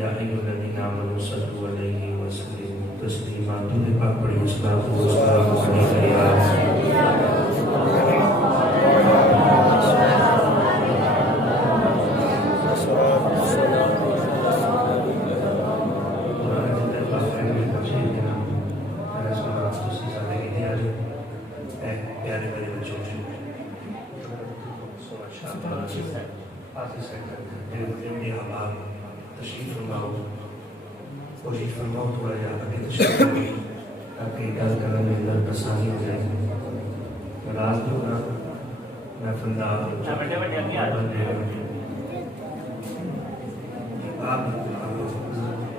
یا ایھا الذین آمنوا صلوا علیہ وسلموا تسلیما. درود پاک پڑھیے. الصلاۃ والسلام علیک یا رسول اللہ. تشریف فرماؤ کوشش فرماؤ تھوڑا جا آگے تشریف فرماؤ تاکہ گل کرنے میں اندر آسانی ہو جائے. ناراض نہیں ہونا محفل دار آپ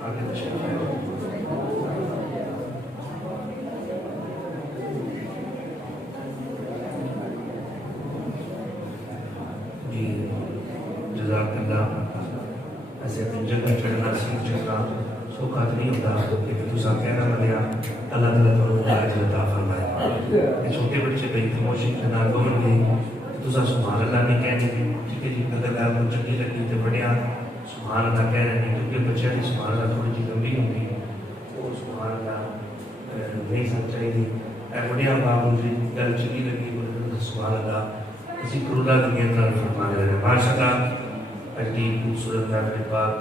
آگے تشریف فرماؤ. جی جزاک اللہ. ایسے اپنی جگہ چڑھنا سیکھ چڑھنا سوکھا نہیں ہوتا لیکن تسا کہنا منیا اللہ تعالیٰ تمہیں اجر عطا فرمائے. چھوٹے بچے کئی خاموشی کے نال بولن گے تسا سبحان اللہ نہیں کہنے گے. ٹھیک ہے جی. اگر گل کو چنگی لگی تو بڑیا سبحان اللہ کہہ رہے ہیں کیونکہ بچے کی سبحان اللہ تھوڑی جی گمبھیر ہوگی وہ سبحان اللہ نہیں سمجھ چاہیے. بڑیا باپ مجھے گل چنگی لگی سبحان اللہ ذکر اللہ کی نعمت فرمانے رہے. ماشاء اللہ اجلی خوبصورت محفل پاک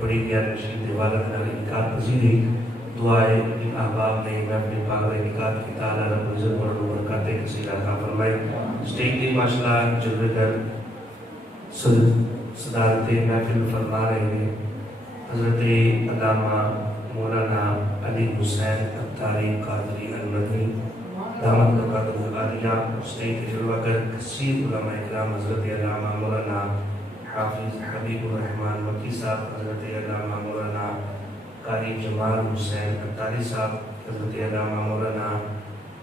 بڑی پیار نشید دیوالت نال انکار پذیری دعائے احباب نے محفل پاک میں نکات کی تعالیٰ رب العزت اور برکات کثیر عطا فرمائے. اسٹیج دی ماشاءاللہ جلوے گر صدارت محفل فرما رہے ہیں حضرت علامہ مولانا علی حسین اتاری قادری المدنی دامت برکاتہ العالیہ. اسٹیج کے جلوہ گر کثیر علماء اکرام حضرت علامہ مولانا حافظ حبیب الرحمن مکی صاحب, حضرت علامہ مولانا قاری جمال حسین اتاری صاحب, حضرت علامہ مولانا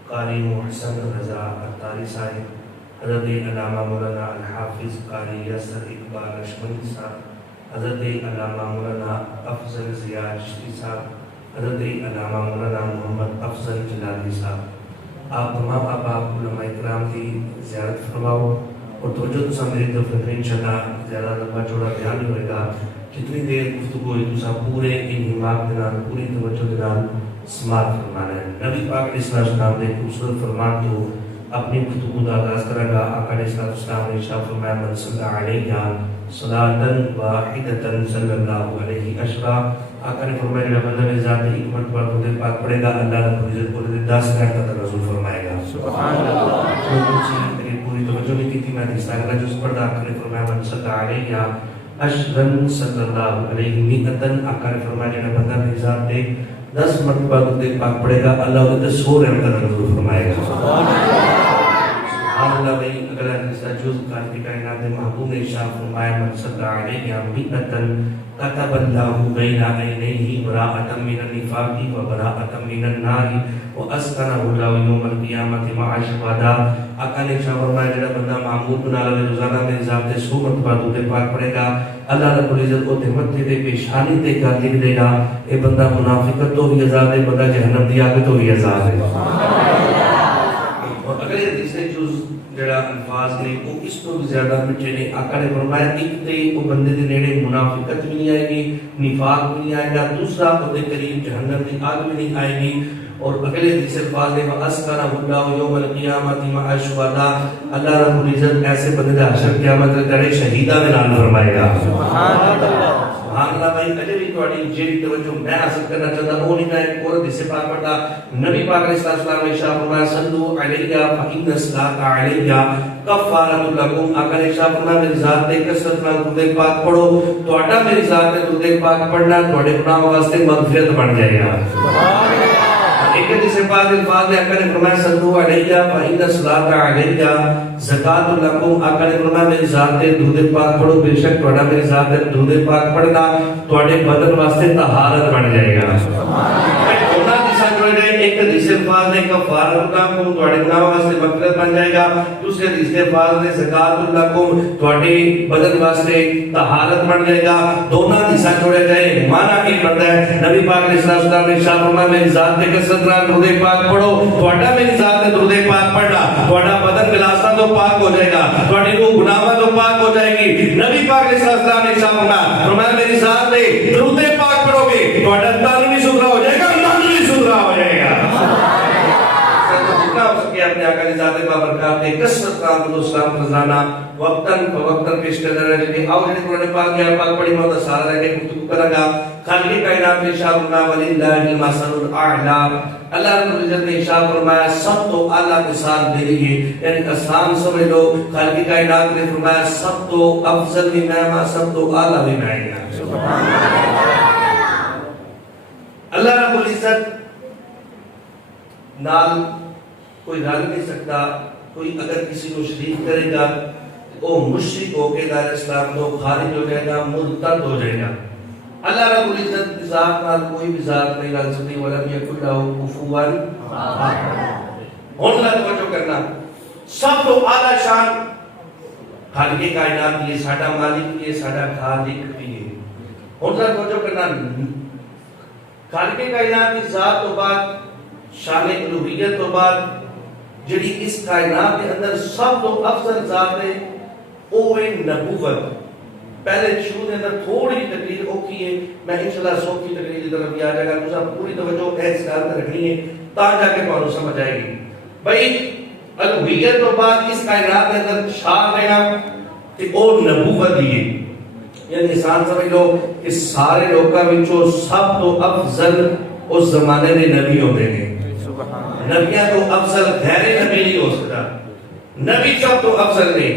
قاری محسن رضا اتاری صاحب, حضرت علامہ مولانا الحافظ قاری یسر اقبال اشمنی صاحب, حضرت علامہ مولانا افضل ضیاء چشتی صاحب, حضرت علامہ مولانا محمد افضل جلالی صاحب. آپ تمام احباب علماء اکرام کی زیارت فرماؤ اور توجہ تو میری طرف رکھیں. انشاءاللہ زیادہ لمبا چوڑا بیان نہیں ہوئے گا. جتنی دیر گفتگو ہوئی تو پورے انہماک کے نام پوری توجہ کے نام سماعت فرمانا ہے. نبی پاک علیہ السلام نے خوبصورت فرمان تو اپنی گفتگو کا آغاز کرے گا. آقا علیہ السلام نے ارشاد فرمایا من صلی علیہ صلاۃ واحدۃ صلی اللہ علیہ عشرا. آقا نے فرمایا جب بندہ میری ذات ایک مرتبہ درود پاک پڑھے گا اللہ رب العزت کو 10 رحمت کا نزول فرمائے گا. سبحان اللہ. پوری توجہ نہیں کی تھی میں حدیث کا جو پڑھا. آقا نے فرمایا من صلی علیہ عشرا صلی اللہ علیہ مئتن. آقا نے فرمایا جب بندہ میری ذات پہ 10 مرتبہ درود پاک پڑھے گا اللہ اسے 100 رحمت کا نزول فرمائے گا. سبحان اللہ. بھائی اگر اس کا جز خالق کائنات محبوب نے ارشاد فرمایا من صلی علیہ مئتن كتب الله بين عينيه براءة من النفاق وبراءة من النار وأسكنه الله يوم القيامة مع الشهداء. آقا نے ارشاد فرمایا جڑا بندہ معمول بنا لے روزانہ میری ذات سے 100 مرتبہ درود پاک پڑھے گا اللہ رب العزت کو ہمت دے پیشانی تے کر لکھ دے گا اے بندہ منافقت تو بھی آزاد ہے, بندہ جہنم دی آگ تو بھی آزاد ہے. اور اگلے حدیث نے جو جڑا الفاظ نے وہ اس تو بھی زیادہ مٹھے نے. آقا نے فرمایا ایک تے وہ بندے دے نیڑے منافقت بھی نہیں آئے گی, نفاق بھی نہیں آئے گا, دوسرا وہ دے قریب جہنم دی آگ بھی نہیں آئے گی. اور اگلے حدیث الفاظ نے وَأَسْكَنَهُ اللَّهُ يَوْمَ الْقِيَامَةِ مَعَ الشُّهَدَاءِ. اللہ رب العزت ایسے بندے دا حشر قیامت کے کرے شہیدہ میں نام فرمائے گا. سبحان اللہ. سبحان اللہ. بھائی اجے بھی تواڈی جیڑی توجہ میں حاصل کرنا چاہتا ہوں نہیں کہ اور حدیث پاک پڑھتا نبی پاک علیہ السلام نے ارشاد فرمایا صلو علیہ فإن الصلاۃ علیہ کفارۃ لکم. آقا نے ارشاد فرمایا میری ذات تے کثرت نال درود پاک پڑھو تہاڈا میری ذات تے درود پاک پڑھنا تہاڈے گناہوں واسطے مغفرت بن جائے گا. سبحان اللہ. ایک حدیث پاک الفاظ نے آقا نے فرمایا صلو علیہ فإن الصلاۃ علیہ زکات لکم. آقا نے فرمایا میری ذات تے درود پاک پڑھو بے شک تہاڈا میری ذات تے درود پاک پڑھنا تہاڈے بدن واسطے طہارت بن جائے گا. سبحان اللہ. ایک حدیث الفاظ نے کفارۃ لکم تواڈے گناہ واسطے مغفرت بن جائے گا، دوسرے حدیث الفاظ نے زکات لکم تواڈے بدن واسطے طہارت بن جائے گا. دونوں حدیثاں جوڑے جائے معنی کی پڑتا ہے. نبی پاک علیہ السلام نے ارشاد فرمایا میری ذات تے کثرت نال درود پاک پڑھو، تواڈا میری ذات تے درود پاک پڑھنا تواڈا بدن بلاساں تو پاک ہو جائے گا، تواڈی روح گناہاں تو پاک ہو جائے گی. نبی پاک علیہ السلام نے ارشاد فرمایا میری ذات تے درود پاک پڑھو گے تواڈا تن بھی ستھرا ہو جائے گا، من بھی ستھرا ہو جائے گا. جتنا ہو سکے اپنے آقا کی ذات بابرکات کے کثرت کا درود سلام روزانہ وقتاً فوقتاً پیش کرتے رہے. لیکن آؤ جی قرآن پاک یا پاک پڑھی میں سارا رہ کے گفتگو کروں گا. خالق کائنات نے ارشاد فرمایا وللہ المثل الاعلی، اللہ رب العزت نے ارشاد فرمایا سب تو اعلیٰ مثال میری ہے. یعنی آسان سمجھ لو خالق کائنات نے فرمایا سب تو افضل بھی میں ہوں، سب تو اعلیٰ بھی میں ہوں. اللہ رب العزت نال کوئی رل نہیں سکتا. کوئی اگر کسی کو شریک کرے گا وہ مشرک ہو کے دائرہ اسلام تو خارج ہو جائے گا، مرتد ہو جائے گا. اللہ رب العزت کی ذات نال کوئی بھی ذات نہیں رل سکتی. ولم یکن لہ کفوا احد. ہن لا توجہ کرنا، سب تو اعلیٰ شان خالق کائنات یہ ساڈا مالک، یہ ساڈا خالق بھی ہے. ہن لا توجہ کرنا، خالق کائنات کی ذات تو بعد شان الوہیت تو بعد جڑی اس کائنات کے اندر سب تو افضل ذات ہے وہ ہے نبوت. پہلے شروع کے اندر تھوڑی تقریر اوکھی ہے، میں انشاءاللہ سو کی تقریر کی طرف بھی آ جائے گا. تو سب پوری توجہ اس گل پر رکھنی ہے تا جا کے تمہیں سمجھ آئے گی. بھائی الوہیت تو بعد اس کائنات کے اندر شان رہنا کہ وہ نبوت دی ہے. یعنی انسان سمجھ لو کہ سارے لوگوں وچوں سب تو افضل اس زمانے دے نبی ہوتے ہیں. نبیاں تو افضل غیر نبی نہیں ہو سکتا، نبی سب تو افضل نے.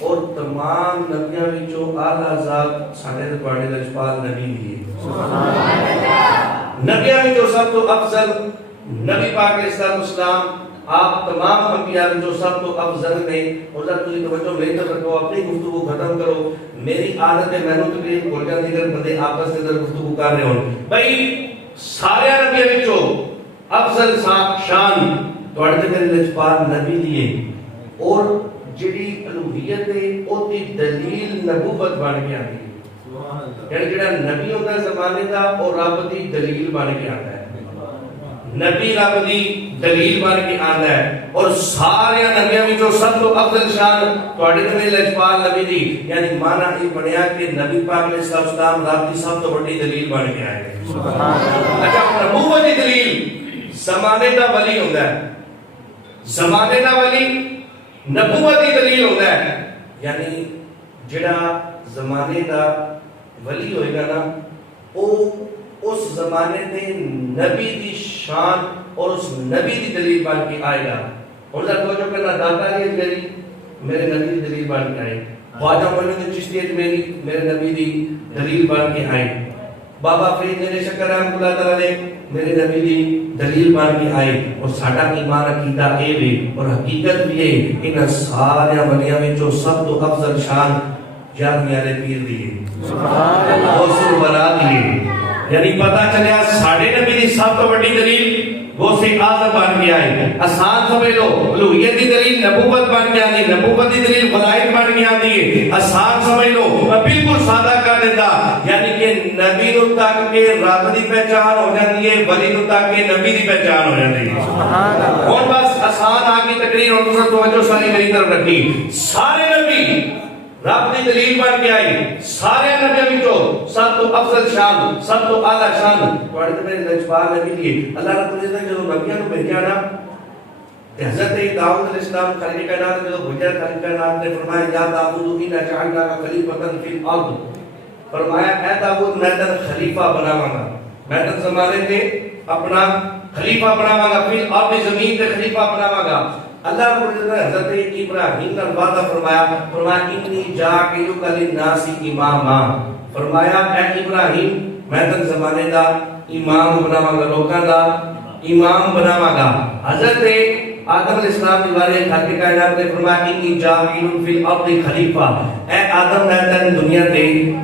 اور تمام نبیاں وچوں اعلیٰ ذات ساڈے تے تواڈے لجپال نبی بھی ہے. سبحان اللہ. نبیاں وچوں سب تو افضل نبی پاک علیہ السلام آپ تمام انبیاء وچوں سب تو افضل نے. اور ذرا تسی توجہ میری طرف رکھو، اپنی گفتگو ختم کرو. میری عادت ہے میں نے تقریر بول جاتی اگر بندے آپس کے اندر گفتگو کر رہے ہوں. بھائی سارے نبیاں وچوں افضل شان تواڈے تے میرے لجپال نبی دیے. اور جڑی الوہیت ہے او دی دلیل نبوت بن کے آتی ہے. یعنی جڑا نبی ہوتا ہے زمانے دا اور رب دی دلیل بن کے آتا ہے. نبی رب دی دلیل بن کے آتا ہے. اور سارے نبیوں وچوں سب تو افضل شان تواڈے تے میرے لجپال نبی دی. یعنی معنی یہ بنیا کہ نبی پاک علیہ السلام رب دی سب تو بڑی دلیل بن کے آئے. سبحان اللہ. اچھا نبوت دی دلیل زمانے دا ولی ہوندا ہے، زمانے دا ولی نبوت دی دلیل ہوندا ہے. یعنی جڑا زمانے دا ولی ہوئے گا نا او اس زمانے دے نبی دی شان اور اس نبی دی دلیل بن کے آئے گا. اور ذرا توجہ کرنا، داتا علی میری میرے نبی دی دلیل بن کے آئے، خواجہ معین چشتی میرے نبی دی دلیل بن کے آئے، بابا فرید نے شکر رحمۃ اللہ تعالی نے میرے نبی دی دلیل بن کے آئے. اور ساڈا ایمان عقیدہ اے وے اور حقیقت بھی ہے ان سارے ولیاں وچوں سب تو افضل شان یادویں والے پیر دی ہے. سبحان اللہ. غوث الورا دی ہے. یعنی پتہ چلیا ساڈے نبی دی سب تو بڑی دلیل غوث اعظم بن کے آئے. آسان سمجھ لو الوہیت دی دلیل نبوت بن کے آتی، نبوت دی دلیل ولایت بن کے آتی ہے. آسان سمجھ لو میں بالکل سادہ کر دیتا. یعنی کہ نبی نو تک کے رب دی پہچان ہو جاتی ہے، ولی نو تک کے نبی دی پہچان ہو جاتی ہے. سبحان اللہ. اور بس آسان آگے تقریر اور دوسرا توجہ ساری میری طرف رکھنی. سارے نبی رب دی دلیل بن کے آئی. سارے نبیوں وچوں سب تو افضل شان، سب تو اعلیٰ شان تواڈے تے میرے لجپال نبی دی. اللہ رب العزت نے جدوں نبیوں نو بھیجا نا حضرت داؤد علیہ السلام خلیل کائنات نے جدوں بھیجا، خلیل کائنات نے فرمایا یا داؤد انا جعلناک خلیفۃ فی الارض. فرمایا اے داؤد میں تن خلیفہ بناواں گا، میں تن زمانے تے اپنا خلیفہ بناواں گا، فی الارض زمین تے خلیفہ بناواں گا. اللہ رب العزت نے حضرت ابراہیم کا وعدہ فرمایا انی جاعلک للناس اماما. فرمایا اے ابراہیم میں تن زمانے دا امام بناواں گا، لوکاں دا امام بناواں گا. حضرت آدم علیہ السلام کے بارے خالق کائنات نے فرمایا انی جاعل فی الارض خلیفہ، اے آدم میں تن دنیا تے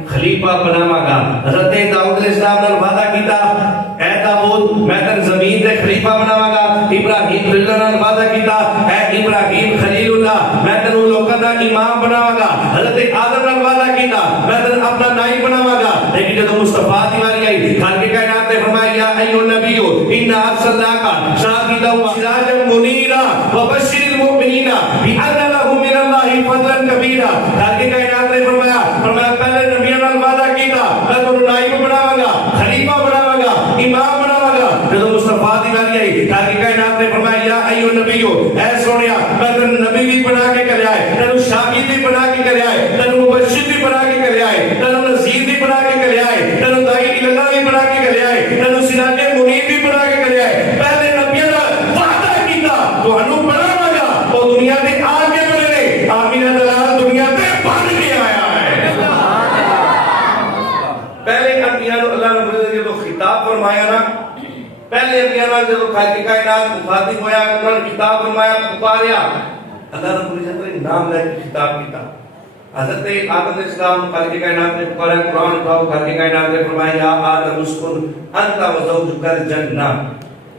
خلیفہ بناواں گا. حضرت داؤد علیہ السلام نے وعدہ کیتا اے داؤد میں تن زمین تے خلیفہ خلیفہ بناواں گا. ابراہیم خلیل اللہ نے وعدہ کیتا اے ابراہیم خلیل اللہ میں تینوں لوکاں دا امام بناواں گا. حضرت آدم نے وعدہ کیتا میں تینوں اپنا نائب بناواں گا. لیکن جب مصطفیٰ دی واری آئی خالق کائنات نے فرمایا یا ایھا النبی انا ارسلناک شاہدا وسراجا منیرا وبشر المؤمنین بان لهم من اللہ فضلا کبیرا. خالق کائنات نے فرمایا پہلے نبیوں نے وعدہ کیتا میں تینوں نائب بناواں گا, خلیفہ بناواں گا, امام بناواں گا. جب مصطفیٰ دی واری آئی خالق کائنات نے فرمایا یا ایھا النبی اے سونیا میں تینوں نبی بھی بنا کے کریا ہے, تینوں شاہد بھی بنا کے کریا ہے, تینوں مبشر بھی بنا کے کریا ہے, تینوں نذیر بھی بنا کے کریا ہے, تینوں داعی اللہ بھی بنا کے کریا ہے, تینوں سراج منیر بھی بنا کے کریا ہے. پہلے نبیوں نے وعدہ کیتا تانوں بناواں گا او دنیا تے آ کے بنے. آمینہ دلال دنیا تے بن کے آیا ہے. پہلے انبیاء نے اللہ نے جو خطاب فرمایا نا, پہلے انبیاء نے جو خالق کائنات مخاطب ہویا انہوں نے خطاب فرمایا پکاریا اللہ رب العزت نے نام لے کے خطاب کیتا. حضرت آدم علیہ السلام خالق کائنات نے پکارا, قرآن اٹھاؤ, خالق کائنات نے فرمایا یا آدم اسکن انت وزوجک الجنہ.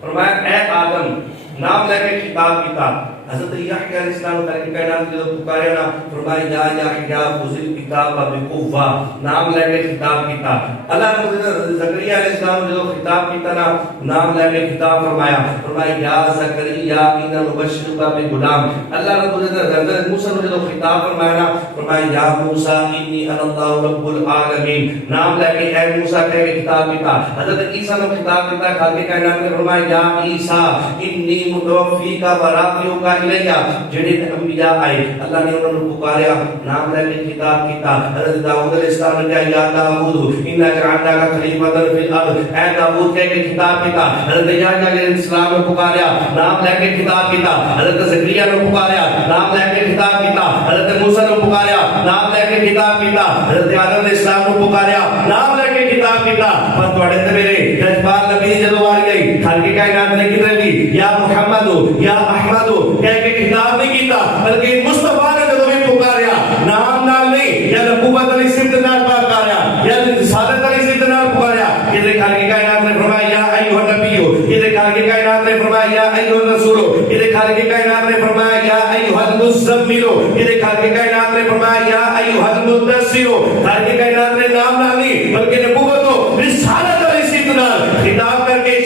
فرمایا اے آدم نام لے کے خطاب کیتا. حضرت یحییٰ علیہ السلام خالق کائنات نے جو پکارا نا فرمایا یا یحییٰ خذ الکتاب بقوہ, نام لے کے خطاب کیتا. اللہ رب العزت زکریا علیہ السلام نے جو خطاب کیتا نا نام لے کے خطاب فرمایا یا زکریا انا نبشرک بغلام. اللہ رب العزت حضرت موسیٰ نے جو خطاب فرمایا نا فرمایا یا موسیٰ انی انا اللہ رب العالمین, نام لے کے اے موسیٰ کہہ کے خطاب کیتا. حضرت عیسیٰ نے خطاب کیتا خالق کائنات نے فرمایا یا عیسیٰ انی متوفیک ورافعک الیہ. جڑے انبیاء آئے اللہ نے انہوں نے پکاریا نام لے کے خطاب کیتا. حضرت داؤد علیہ السلام نے کہا یا داؤد انا جعلناک خلیفۃ فی الارض, اے داؤد کہہ کے خطاب کیتا. حضرت یحییٰ علیہ السلام نے پکاریا نام لے کے خطاب کیتا. حضرت زکریا نے پکاریا نام لے کے خطاب کیتا. حضرت موسیٰ نے پکاریا نام لے کے خطاب کیتا. حضرت آدم علیہ السلام نے پکاریا نام لے کے خطاب کیتا. پر تواڈے تے میرے جذبات نبی جدوں آ گئی خالق کائنات نے کدھر بھی یا محمد یا احمد کہہ کے خطاب نہیں کیتا, بلکہ مصطفیٰ نے جدوں بھی پکاریا نام نال نہیں یا نبوت علی صفت نال پکاریا یا رسالت علی صفت نال پکاریا. یہ خالق کائنات نے فرمایا یا ایھا النبی, یہ خالق کائنات نے فرمایا یا ایھا الرسول, یہ خالق کائنات نے فرمایا یا ایھا المزمل, یہ خالق کائنات نے فرمایا یا ایھا المدثر. خالق کائنات نے نام نال نہیں بلکہ نبوت و رسالت علی صفت نال خطاب کر کے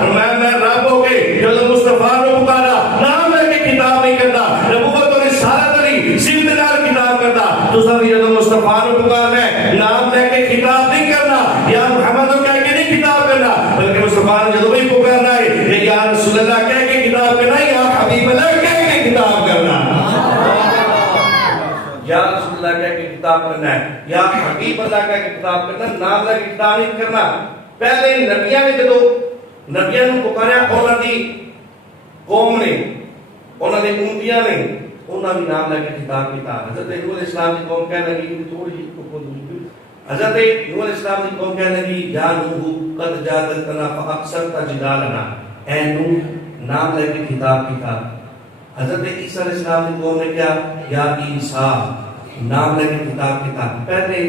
فرمایا میں رب ہو کے جو مصطفیٰ نے پکارا نام لے کے خطاب نہیں کرتا, نبوت اور رسالت علی صفت نال خطاب کرتا. تو سب یہ جو مصطفیٰ نے پکارنا ہے نام لے کے خطاب نہیں کرنا یا محمد کہہ کے نہیں خطاب کرنا, بلکہ مصطفیٰ نے جو بھی پکارنا ہے یا رسول اللہ کہہ کے خطاب کرنا یا حبیب اللہ کہہ کے خطاب کرنا, یا رسول اللہ کہہ کے خطاب کرنا ہے یا حبیب اللہ کہہ کے خطاب کرنا, نام لے کے خطاب نہیں کرنا. پہلے نبیوں نے جدو نبیوں نے پکاریا انہاں دی قوم نے انہاں دے امتیاں نے انہاں بھی نام لے کے خطاب کیتا. حضرت نوح علیہ السلام کی قوم کہنے لگی تھوڑی سی حضرت نوح علیہ السلام کی قوم کہنے لگی یا نوح قد جادلتنا فاکثرت جدالنا, اے نوح نام لے کے خطاب کیتا. حضرت عیسیٰ علیہ السلام کی قوم نے کیا یا عیسیٰ نام لے کے خطاب کیتا. پہلے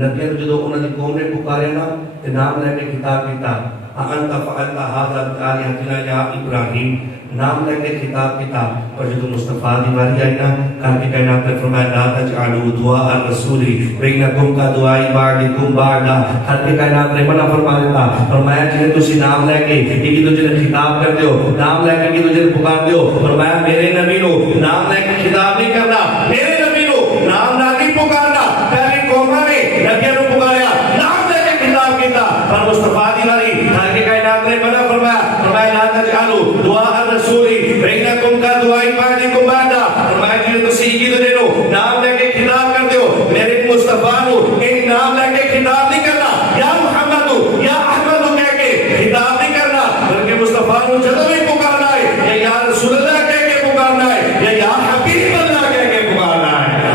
نبی جدو انہاں دی قوم نے پکاریا نا تے نام لے کے خطاب کیتا انت فعلت هذا بآلهتنا یا ابراہیم, نام لے کے خطاب کیتا. اور جدو مصطفیٰ دی واری آئی نا خالق کائنات نے فرمایا لا تجعلوا دعاء الرسول بینکم کا دعاء بعضکم بعضا. خالق کائنات نے منع فرما دیتا, فرمایا جے تسی نام لے کے ایک دوسرے نے خطاب کر دیو, نام لے کے ایک دوسرے پکار دیو, فرمایا میرے نبی نو نام لے کے خطاب نہیں کرنا, میرے نبی نو نام نہ نہیں پکارنا. پہلی قوماں نے نبیوں کو پکاریا نام لے کے خطاب کیتا, پر مصطفیٰ دی واری خالق کائنات نے منع فرمایا لا تجعلوا دعاء الرسول بینکم کا دعاء بعضکم بعضا. فرمایا جے تسی ایک دوسرے نو نام لے کے خطاب کر دیو, میرے مصطفیٰ نو ایک نام لے کے خطاب نہیں کرنا یا محمد یا احمد کہہ کے خطاب نہیں کرنا, بلکہ مصطفیٰ نو جدوں بھی پکارنا ہے یا رسول اللہ کہہ کے پکارنا ہے یا حبیب اللہ کہہ کے پکارنا ہے.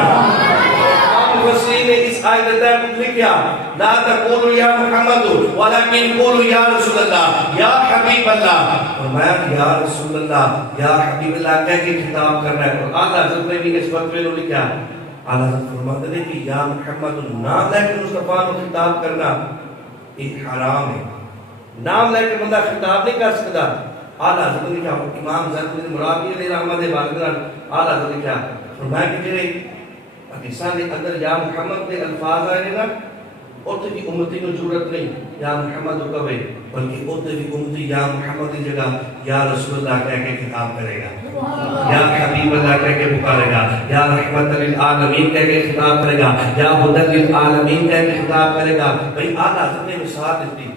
مفسرین نے اس آیت میں لکھا لا تقولوا یا محمد ولكن قولوا یا رسول اللہ یا حبیب اللہ. فرمایا یا رسول اللہ یا حبیب اللہ کہہ کے خطاب کرنا ہے. اور اعلیٰ حضرت نے بھی اس وقت میں لکھا اعلیٰ حضرت فرماتے ہیں کہ یا محمد نام لے کے مصطفیٰ کو خطاب کرنا ایک حرام ہے, نام لے کے بندہ خطاب نہیں کر سکتا. آلہ حضرت نے کیا امام زید بن مرابی علیہ رحمہ دے والد نال آلہ حضرت نے کیا فرمایا کہ جڑے حدیثاں دے اندر یا محمد دے الفاظ آئے نا اوتھے بھی امتی نوں ضرورت نہیں یا محمد کہے بلکہ اوتھے بھی امتی یا محمد دی جگہ یا رسول اللہ کہہ کے خطاب کرے گا, یا حبیب اللہ کہہ کے پکارے گا, یا رحمت للعالمین کہہ کے خطاب کرے گا, یا ہدی للعالمین کہہ کے خطاب کرے گا. بھئی آلہ حضرت نے مثال دی.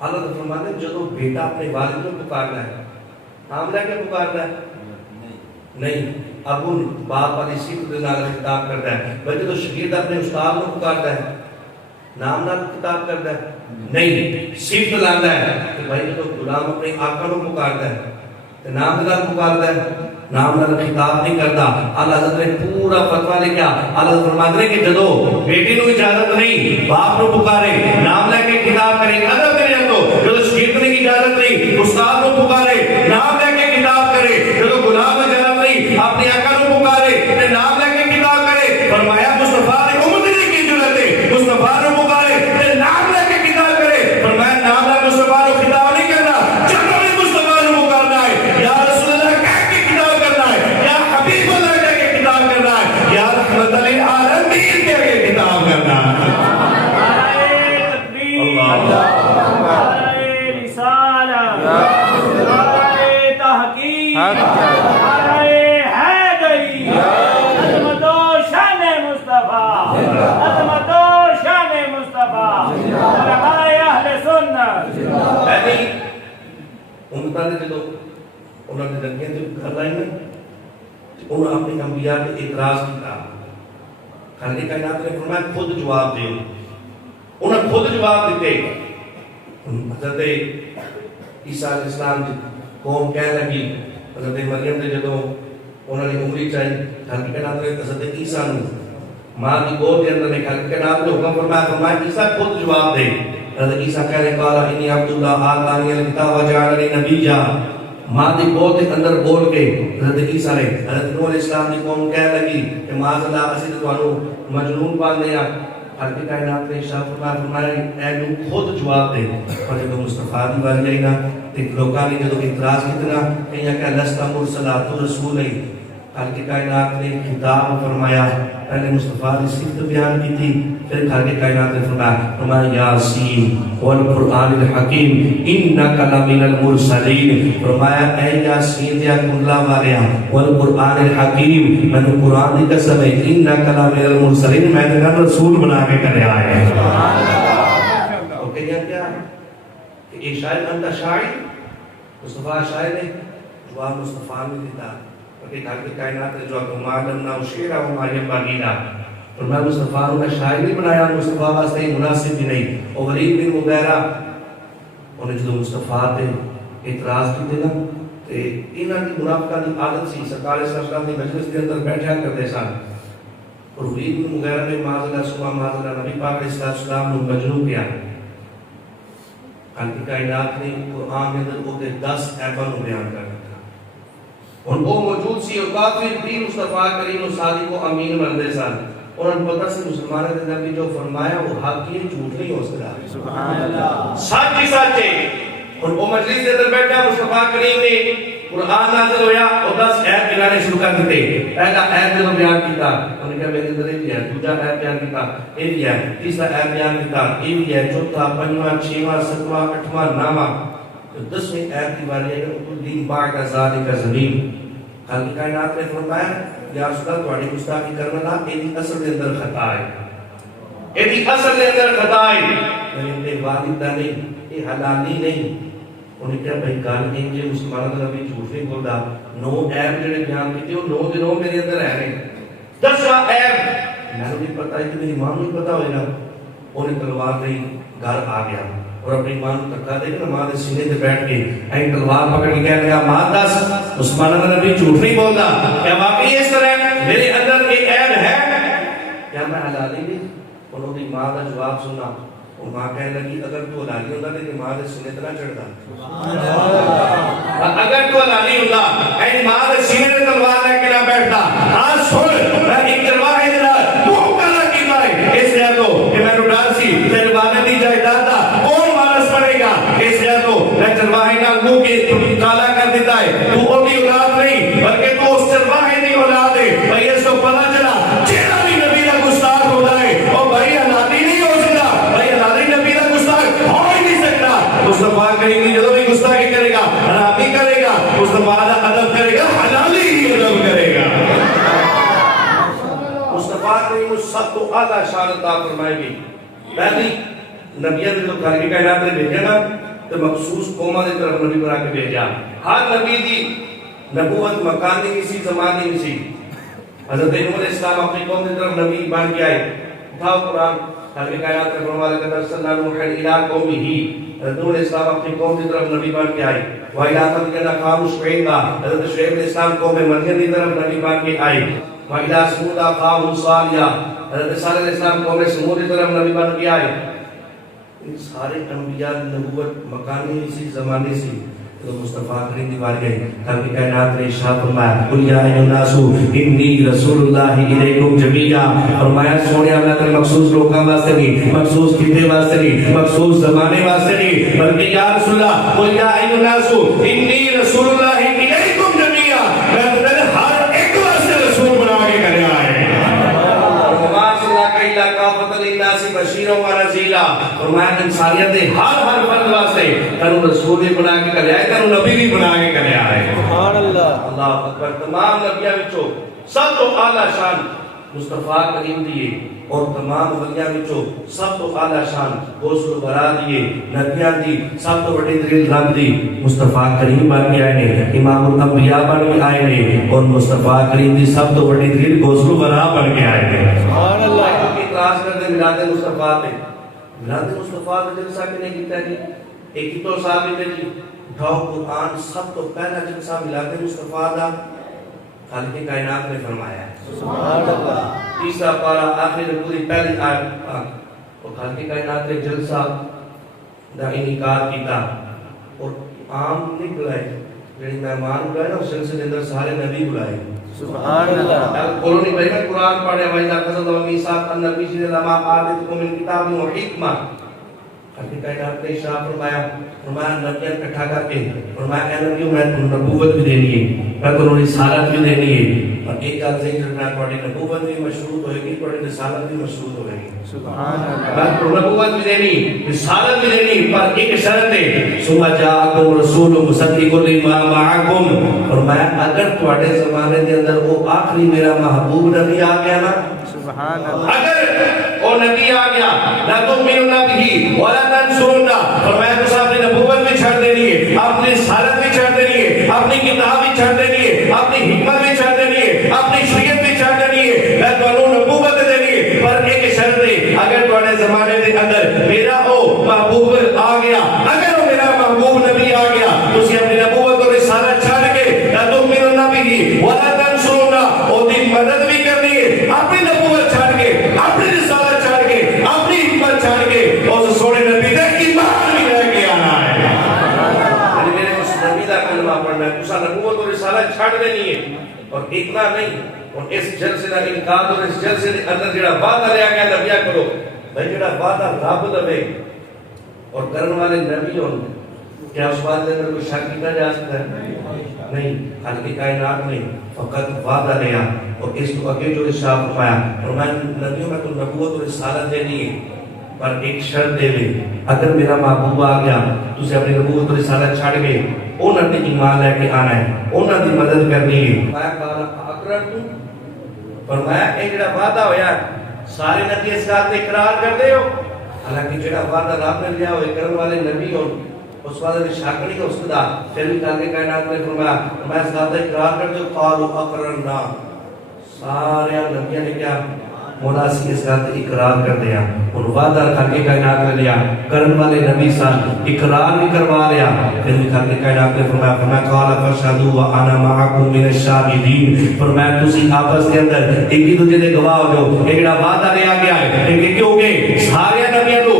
اللہ تو فرماتے ہیں جدو بیٹا اپنے والد کو پکارنا ہے نام لے کے پکارنا ہے نہیں, ابن باپ والی صفت نال خطاب کرتا ہے. بلکہ تو شاگرد اپنے استاد کو پکارتا ہے نام نال خطاب کرتا ہے نہیں, صفت لاتا ہے کہ بھائی جدو غلام اپنے آقا کو پکارتا ہے تو نام نال پکارتا ہے, نام نال خطاب نہیں کرتا. اللہ حضرت نے پورا فتویٰ لکھا. اللہ حضرت فرماتے ہیں کہ جدو بیٹی کو اجازت نہیں باپ کو پکارے نام لے کے خطاب کرے ادب کرے تو جدو شاگرد کی اجازت نہیں استاد کو پکارے نام لے کے خطاب کرے, جدو غلام کو اجازت نہیں اپنے آقا کو پکارے تے نام لے کے خطاب کرے. فرمایا مصطفیٰ نے امت کی ضرورت ہے مصطفیٰ کو پکارے تے نام لے کے خطاب کرے. فرمایا نام لے مصطفیٰ کو خطاب نہیں کرنا, جب بھی مصطفیٰ کو پکارنا ہے یا رسول اللہ کہہ کے خطاب کرنا ہے, یا حبیب اللہ کہہ کے خطاب کرنا ہے, یا رحمت للعالمین کہہ کے خطاب کرنا ہے. امتاں نے جدو انہوں نے لڑکیاں جب گھر آئی نا انہوں نے اپنی انبیاء کے اعتراض کیا. خالق کائنات نے فرمایا خود جواب دے. انہوں نے خود جواب دیتے. حضرت عیسیٰ علیہ السلام کی قوم کہہ لگی حضرت مریم نے جدو انہوں نے عمری چاہی خالق کائنات نے حضرت عیسیٰ نے ماں کی گود کے اندر نے خالق کائنات نے حکم فرمایا عیسیٰ خود جواب دے. حضرت عیسیٰ کہنے قالا انی عبداللہ آتانی الکتاب وجعلنی نبیا. ماں دی گود کے اندر بول کے حضرت عیسیٰ نے حضرت نوح علیہ السلام کی قوم کہہ لگی کہ معاذ اللہ اسی تانوں مجنون پال دیا. خالق کائنات نے شاہ فرمایا اے نوح خود جواب دے. اور جب مصطفیٰ دی باری آئی نا تو لوگوں نے جب اعتراض کتنا کہیں کہ لست مرسلا تو رسول نہیں. خالق کائنات نے خطاب فرمایا پہلے مصطفیٰ کی صفت بیان کی تھی پھر خالق کائنات نے فرمایا یاسین والقرآن الحکیم انک لمن المرسلین. فرمایا اے یاسین یا کلا والیا والقرآن الحکیم میں نے قرآن کی قسم ہے انک لمن المرسلین میں نے رسول بنا کے کرے آئے. اور کہیا کیا کہ اے شاعر انت شاعر مصطفیٰ شاعر نے جواب مصطفیٰ نے دیتا کہ خالق کائنات نے جو معلومنا شعر و مایم باغیلا. اور میں مصطفیٰ کا شاعر نہیں بنایا مصطفیٰ واسطے مناسب بھی نہیں. اور غریب بن مغیرہ انہیں جو مصطفیٰ تے اعتراض کی دینا تے انہاں کی منافقہ دی عادت سی سرکار صلی اللہ علیہ وسلم کی مجلس کے اندر بیٹھا کرتے سن. اور غریب بن مغیرہ نے معاذ اللہ سبحان معاذ اللہ نبی پاک علیہ السلام کو مجروح کیا. خالق کائنات نے قرآن کے اندر وہ 10 عیبوں کو بیان کر اور وہ موجود سی اور کافر بھی مصطفیٰ کریم و صادق و امین بندے سن. اور ان پتہ سے مسلمانوں نے نبی جو فرمایا وہ حق ہی جھوٹ نہیں ہو سکتا. سبحان اللہ سچ ہی سچ ہے. اور وہ مجلس کے اندر بیٹھا مصطفیٰ کریم نے قرآن نازل ہویا اور 10 عیب گنانے شروع کر دیتے. پہلا عیب جو بیان کیتا انہوں نے کہا میرے اندر یہ ہے. دوسرا عیب بیان کیتا یہ بھی ہے. تیسرا عیب بیان کیتا یہ بھی ہے. چوتھا پنجواں چھواں ساتواں آٹھواں نواں 10ویں عیب کی باری ہے کہ دین بعد ذالک زمین. خالق کائنات نے فرمایا یا رسول اللہ تواڈی گستاخی کرنا نا ایدی اصل دے اندر خطا ہے. ایدی اصل دے اندر خطا ہے. میرے والد دا نہیں یہ حلالی نہیں. انہیں کہا بھائی گل انجے مسلمانوں کا نبی جھوٹ نہیں بولدا. 9 عیب جڑے بیان کیتے وہ 9 دنوں میرے اندر ہے نہیں. 10واں عیب میں بھی پتہ ہے کہ میری ماں کو پتہ ہوئے گا. انہیں تلوار نہیں گھر آ گیا اور اپنی ماں کو تکا دے کے ماں کے سینے تے بیٹھ کے این تلوار پکڑ کے کہہ لگا ماں دس مسلمانوں کا نبی جھوٹ نہیں بولتا. کیا واقعی اس طرح میرے اندر یہ عیب ہے کیا میں حلالی نہیں. انہوں نے ماں کا جواب سنا. وہ ماں کہنے لگی اگر تو حلالی ہوتا تو ماں کے سینے تے نہ چڑھتا. اگر تو حلالی ہوتا این ماں کے سینے تے تلوار لے کے نہ بیٹھتا. آج سن میں ایک تلوار ہے جڑا تو کلا کیتا ہے اس لیے تو کہ میں ڈر سی تیرے والد دی جائیداد دا کون وارث پڑے گا. چرواہے نال منہ کے کالا کر دیتا ہے، تو اونی اولاد نہیں بلکہ تو اس چرواہے دی اولاد ہے۔ بھائی اس کو پتہ چلا جیڑا بھی نبی دا گستاخ ہوتا ہے اور بھائی حلالی نہیں ہو سکتا، بھائی حلالی نبی دا گستاخ ہو ہی نہیں سکتا۔ مصطفیٰ کریم کی جدوں بھی گستاخی کرے گا حرامی کرے گا، مصطفیٰ دا ادب کرے گا حلالی ہی ادب کرے گا۔ مصطفیٰ کریم سب کو اعلیٰ شان عطا فرمائے گی۔ پہلی نبیوں نے جو خالق کائنات نے بھیجا نا تو مخصوص قوموں کی طرف نبی بنا کے بھیجا۔ ہر نبی دی نبوت مکانی نہیں سی، زمانی نہیں سی۔ حضرت نوح علیہ السلام اپنی قوم کی طرف نبی بن کے آئے۔ اٹھاؤ قرآن، خالق کائنات نے فرمایا لقد ارسلنا نوحا الی قومہ، حضرت نوح علیہ السلام اپنی قوم کی طرف نبی بن کے آئے۔ وَإِلَىٰ مَدْيَنَ أَخَاهُمْ شُعَيْبًا، حضرت شعیب علیہ السلام قوم مدین کی طرف نبی بن کے آئے۔ وَإِلَىٰ ثَمُودَ أَخَاهُمْ صَالِحًا، حضرت صالح علیہ السلام قوم سمود کی طرف نبی بن کے آئے۔ ان سارے انبیاء نبوت مکانی سی، زمانی سی۔ تو مصطفیٰ کریم دی بار گئے خالق کائنات نے ارشاد فرمایا قل یا ایھا الناس انی رسول اللہ الیکم جمیعا، فرمایا سونیا میں تیرے مخصوص لوگوں واسطے نہیں، مخصوص خطے واسطے نہیں، مخصوص زمانے واسطے نہیں، بلکہ یا رسول اللہ قل یا ایھا الناس انی رسول اللہ الیکم جمیعا، میں تیرے ہر ایک واسطے رسول بنا کے کرے آئے۔ بشیروں و نذیرا، فرمایا انسانیت دے ہر فرد واسطے تینوں رسول بھی بنا کے کرے آئے، تینوں نبی بھی بنا کے کرے آئے۔ سبحان اللہ، اللہ اکبر۔ تمام نبیوں وچوں سب تو اعلیٰ شان مصطفیٰ کریم دیے، اور تمام ولیاں وچوں سب تو اعلیٰ شان غوث الورا دیے، نبیاں دی سب تو بڑی دلیل رب دی مصطفیٰ کریم بن کے آئے نے، امام الانبیاء بن کے آئے نے، اور مصطفیٰ کریم دی سب تو بڑی دلیل غوث الورا بن کے آئے نے۔ سبحان اللہ۔ اعتراض کرتے میلاد مصطفیٰ پہ، میلاد مصطفیٰ پہ جلسہ کنے کیتا ہے جی؟ ایک ہی تو ثابت ہے جی، اٹھاؤ قرآن سب تو پہلا جلسہ میلاد مصطفیٰ دا خالق کائنات نے فرمایا ہے۔ سبحان اللہ۔ تیسرا پارہ آخر پوری پہلی آیت اور خالق کائنات نے جلسہ دا انعقاد کیتا، اور عام نہیں بلائے، جڑے مہمان بلائے نا اس سلسلے اندر سارے نبی بلائے۔ سبحان اللہ۔ قرآن نے پڑھا قرآن پڑھے وَإِذَا أَخَذَ اللَّهُ مِيثَاقَ النَّبِيِّينَ لَمَا آتَيْتُكُم مِّن كِتَابٍ وَحِكْمَةٍ، خالق کائنات نے ارشاد فرمایا نبیوں اکٹھا کر کے فرمایا اے نبیوں میں تمہیں نبوت بھی دینی ہے، میں تمہیں رسالت بھی دینی ہے، اور ایک گل سے جڑنا تھوڑی نبوت بھی مشروط ہوئے گی، تھوڑی رسالت بھی مشروط ہوئے گی۔ سبحان اللہ۔ میں تمہیں نبوت بھی دینی، رسالت بھی دینی، پر ایک شرط ہے ثم جاءکم رسول مصدق لما معکم، اور میں اگر تواڈے زمانے دے اندر وہ آخری میرا محبوب نبی آ گیا نا، سبحان اللہ، اگر وہ نبی آ گیا لا تؤمنون به ولا تنصرون، فرمایا تو اپنی نبوت بھی چھوڑ دینی ہے، اپنی رسالت بھی چھوڑ دینی ہے، اپنی کتاب بھی چھوڑ دینی ہے، اپنی حکمت بھی چھوڑ دینی ہے، اپنی شریعت بھی چھوڑ دینی ہے، میں تانوں نبوت دینی ہے، پر ایک شرط ہے اگر تواڈے زمانے دے اندر میرا او محبوب آ گیا، اگر وہ میرا محبوب نبی آ گیا، تسی اپنی نبوت اور رسالت چھوڑ کے لا تؤمنون به ولا تنصرون، او دی مدد بھی کرنی ہے، اپنی نبوت چھوڑ کے، اپنی رسالت چھوڑ کے، اپنی حکمت چھوڑ کے، اس سونے نبی دے ایمان بھی لے کے آنا ہے۔ یعنی میرے اس نبی دا کلمہ پڑھنا ہے، اسا نبوت اور رسالت چھوڑ دینی ہے، اور اتنا نہیں، اور اس جلسے دا انعقاد اور اس جلسے دے اندر جڑا وعدہ لیا گیا نبیاں کرو، بھائی جڑا وعدہ رب دے اور کرن والے نبی ہون، کیا اس بات کے اندر کوئی شک کیا جا سکتا ہے؟ نہیں، خالق کائنات نے فقط وعدہ لیا، اور اس کو اگے جو ارشاد فرمایا، اور میں نبیوں میں تو نبوت اور رسالت دینی ہے، پر ایک شرط دے لے، اگر میرا محبوب آ گیا تو اسے اپنی نبوت اور رسالت چھاڑ گئے، انہوں نے ایمان لے کے آنا ہے، انہوں نے مدد کرنی ہے۔ فرمایا اے جڑا وعدہ ہویا سارے نبی اس بات پہ اقرار کر دے ہو، حالانکہ جڑا وعدہ رب نے لیا ہوئے کرن والے نبی ہو، اس وعدے کی شک نہیں اس خدا، پھر بھی خالق کائنات نے فرمایا میں اس بات پہ اقرار کر دے، قالوا اقررنا، سارے نبیوں نے کیا مولا سی اس بات پہ اقرار کر دیا، اور وعدہ خالق کائنات نے لیا، کرن والے نبی سان اقرار بھی کروا لیا، پھر بھی خالق کائنات نے فرمایا قال فاشهدوا وانا معكم من الشاهدين، فرمایا تسی آپس کے اندر ایک ہی دوسرے دے گواہ ہو جاؤ، ایک جڑا وعدہ لیا گیا ہے، لیکن کیوں کہ سارے نبیوں کو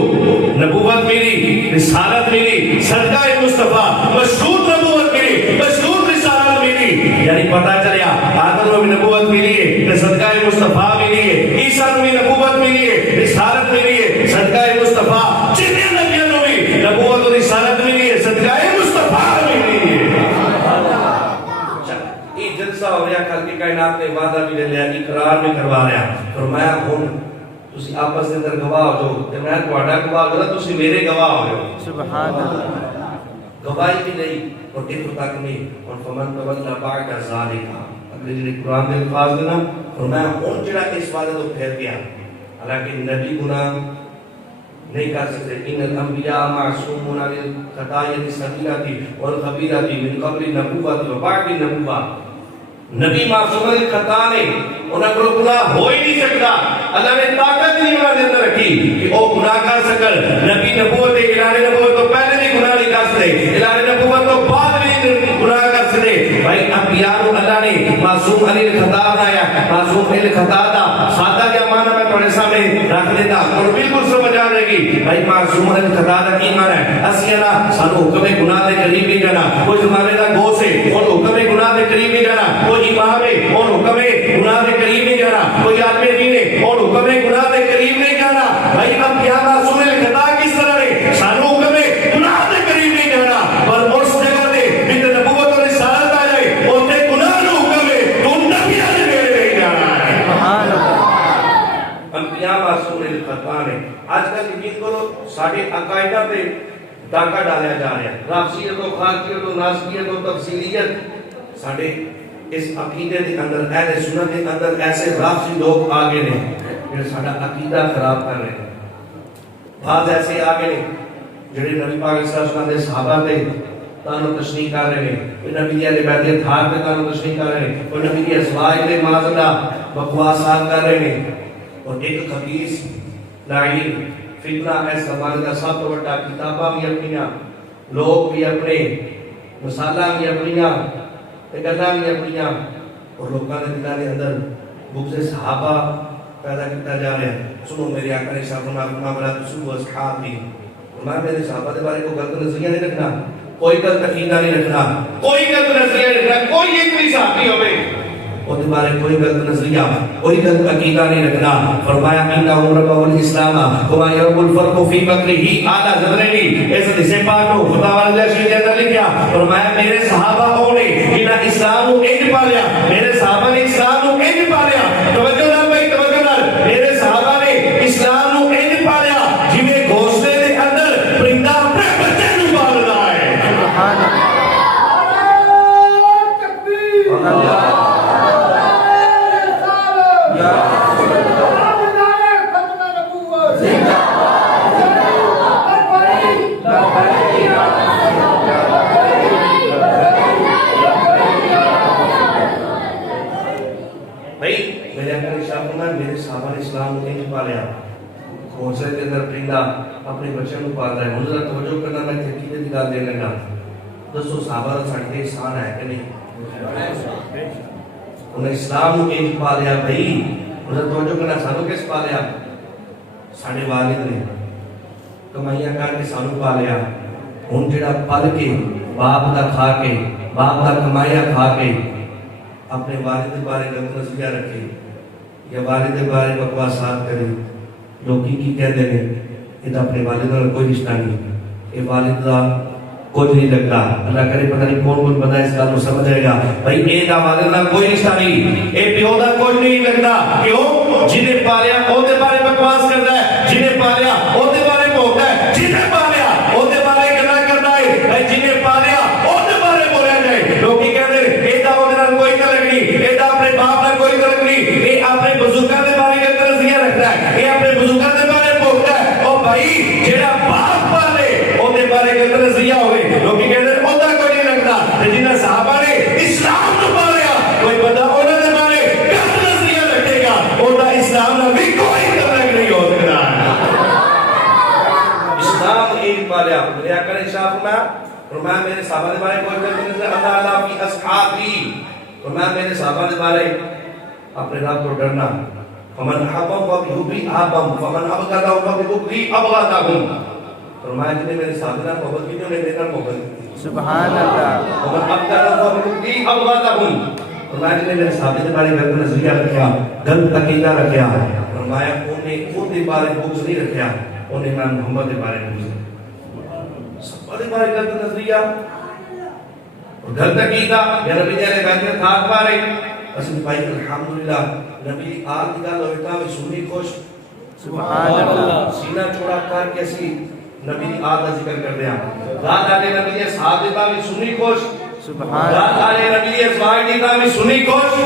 نبوت ملی، رسالت ملی، صدقہ مصطفیٰ مشروط نبوت ملی، مشروط رسالت ملی، یعنی پتہ چلیا آدم کو بھی نبوت ملی ہے، صدقہ مصطفیٰ ملی ہے، عیسیٰ کو بھی نبوت ملی ہے، رسالت ملی ہے، صدقہ مصطفیٰ، جتنے نبیوں کو بھی نبوت اور رسالت ملی ہے، صدقہ مصطفیٰ کروا رہا. فرمایا ہن تسی آپس دے اندر گواہ ہو جو تے میں تہاڈا گواہ ہو جا تسی میرے گواہ ہو جو. سبحان اللہ. گواہی بھی نہیں اور اتنا تک نہیں. اور فمن تولى بعد ذلك اگلے جڑے قرآن دے الفاظ نے نا فرمایا ہن جڑا اس وعدے تو پھیر گیا حالانکہ نبی گناہ نہیں کر سکتے. ان الانبیاء معصومون عن الخطايا الصغيرة والكبيرة من قبل النبوة وبعد النبوة. نبی معصوم خطا نے انہاں کو گناہ ہو ہی نہیں سکتا. اللہ نے طاقت نہیں انہاں دے اندر رکھی کہ وہ گناہ کر سکن. نبی نبوت اعلان نبوت تو پہلے بھی گناہ نہیں کر سکتے, اعلان نبوت تو بعد بھی گناہ کر سکتے. بھائی انبیاء کو اللہ نے معصوم علی الخطا بنایا. معصوم علی الخطا دا سادہ کیا معنی میں تھوڑے سامنے رکھ دیتا اور بالکل سمجھ آ جائے گی. بھائی معصوم علی الخطا دا کی معنی ہے؟ اسی نا سانو حکم گناہ دے قریب نہیں جانا. کوئی زمانے دا گوس ہے اور حکم گناہ دے قریب نہیں جانا. کوئی امام ہے اور حکم گناہ دے قریب نہیں جانا. کوئی عالم دین ہے اور حکم گناہ دے قریب نہیں جانا. بھائی اب کیا معصوم الخطا کس طرح ہے؟ سانو حکم گناہ دے قریب نہیں جانا پر اس جگہ دے جتے نبوت اور رسالت آ جائے اوتے گناہ نو حکم ہے تو نبیاں دے نیڑے نہیں جانا ہے. سبحان اللہ. انبیاء معصوم الخطا نے. آج کل یقین کرو ساڈے عقائدہ تے ڈاکہ ڈالیا جا رہا ہے. رافضیت و خارجیت و ناسبیت و تفصیلیت ساڈے اس عقیدے کے اندر اہل سنت کے اندر ایسے رافضی لوگ آگے نے جو ساڈا عقیدہ خراب کر رہے ہیں. بعض ایسے آگے نے جڑے نبی پاک صلی اللہ علیہ وسلم دے صحابہ تے تانو تشریح کر رہے ہیں. کوئی نبی دی اہل بیت دے تھار تے تانو تشریح کر رہے ہیں. کوئی نبی دی ازواج تے معاذ بکواسات کر رہے ہیں. اور ایک خبیث لعین فتنہ اس زمانے کا سب تو بڑا کتاباں بھی اپنیاں, لوگ بھی اپنے, مسالہ بھی اپنیاں, گلاں بھی اپنیاں, اور لوگوں نے دلوں کے اندر بغض صحابہ پیدا کیا جا رہا ہے. سنو میرے آقا نے فرمایا بلا تسبوا اصحابی. فرمایا میرے صحابہ کے بارے کو غلط نظریہ نہیں رکھنا, کوئی غلط عقیدہ نہیں رکھنا, کوئی غلط نظریہ نہیں رکھنا. کوئی ایک بھی صحابی ہوے اور بارے کوئی غلط نظریہ, کوئی غلط عقیدہ نہیں رکھنا. فرمایا انہم ربوا الاسلام وما يرب الفرق في بکرہ اعلی زبرنی. اس حدیث پاک کو خدا والا شیخ نے اندر لکھا. فرمایا میرے صحابہ او نے جنہاں اسلام کو انج پالیا, میرے صحابہ نے اسلام کو انج پالیا. توجہ نال بھائی توجہ نال, میرے صحابہ نے اسلام کو انج پالیا جویں گھونسلے دے اندر پرندہ اپنے بچے نوں پالدا ہے. سبحان اللہ. تکبیر. اللہ میرے صحابہ نے اسلام کو نہیں پالیا. گھونسلے کے اندر پرندہ اپنے بچوں کو پالتا ہے. مجھے توجہ کرنا, میں عقیدے کی گل دینے لگا. دوستو صحابہ کا ساڈے تے احسان ہے کہ نہیں؟ انہیں اسلام کو نہیں پالیا. بھائی مجھے توجہ کرنا, سانو کس پالیا؟ ساڈے والد نے کمائیاں کر کے سانو پالیا. ہن جڑا پل کے باپ دا کھا کے, باپ دا کمائیاں کھا کے اپنے والد کے بارے غلط نظریہ رکھے یا والد کے بارے بکواسات کرے, لوگ کی کہتے ہیں یہ تو اپنے والد کا کوئی رشتہ نہیں, یہ والد کا کچھ نہیں لگتا. اللہ کرے پتہ نہیں کون کون بندہ اس گل کو سمجھ جائے گا. بھائی یہ دا والد کا کوئی رشتہ نہیں, یہ پیو کا کچھ نہیں لگتا. کیوں؟ جنہیں پالیا وہ دے بارے بکواس کرتا ہے, جنہیں پالیا وہ دے بارے بولتا ہے, جنہیں پالیا وہ دے بارے گلا کرتا ہے. بھائی جنہیں پالیا وہ دے بارے بولیا جائے. لوگ کی کہتے ہیں یہ دا وہ دے کوئی تعلق نہیں, یہ دا اپنے باپ کا کوئی تعلق نہیں, یہ اپنے بزرگاں دے بارے کا نظریہ رکھتا ہے, یہ اپنے بزرگاں دے بارے بولتا ہے. او بھائی جڑا باپ پالے او دے بارے کا نظریہ ہوے, لوگ کہتے ہیں او دا کوئی نہیں لگتا. تے جنہاں صحابہ نے اسلام کو پالیا کوئی بندہ انہاں دے بارے کا نظریہ رکھے گا, او دا اسلام نال بھی کوئی تعلق نہیں ہو سکتا. اسلام ایک پالیا. میرے آقا نے ارشاد فرمایا میرے صحابہ دے بارے کوئی نہیں. اللہ اللہ فی اصحابی. فرمایا میرے صحابہ دے بارے اپنے رب کو ڈرنا. فمن احبهم فبحبی احبهم فمن ابغضهم فببغضی ابغضهم. فرمایا جنہیں میرے صحابہ نے محبت کی انہیں میرے نال محبت کی. سبحان اللہ. فمن ابغضهم فببغضی ابغضهم. فرمایا جنہیں میرے صحابہ کے بارے غلط نظریہ رکھا, غلط عقیدہ رکھا, فرمایا انہیں خود کے بارے بغض نہیں رکھا, انہیں میں محمد کے بارے بغض. صحابہ کے بارے غلط نظریہ غلط عقیدہ یا نبی علیہ السلام کے تھاک پارے اسن بھائی الحمدللہ نبی آل دی گل ہوئے تاں سنی خوش سبحان اللہ سینہ چوڑا کر کے اسی نبی آل دا ذکر کر دیا رات آلے نبی دے صحابہ بھی سنی خوش سبحان رات اللہ آلے نبی دے صحابہ بھی سنی خوش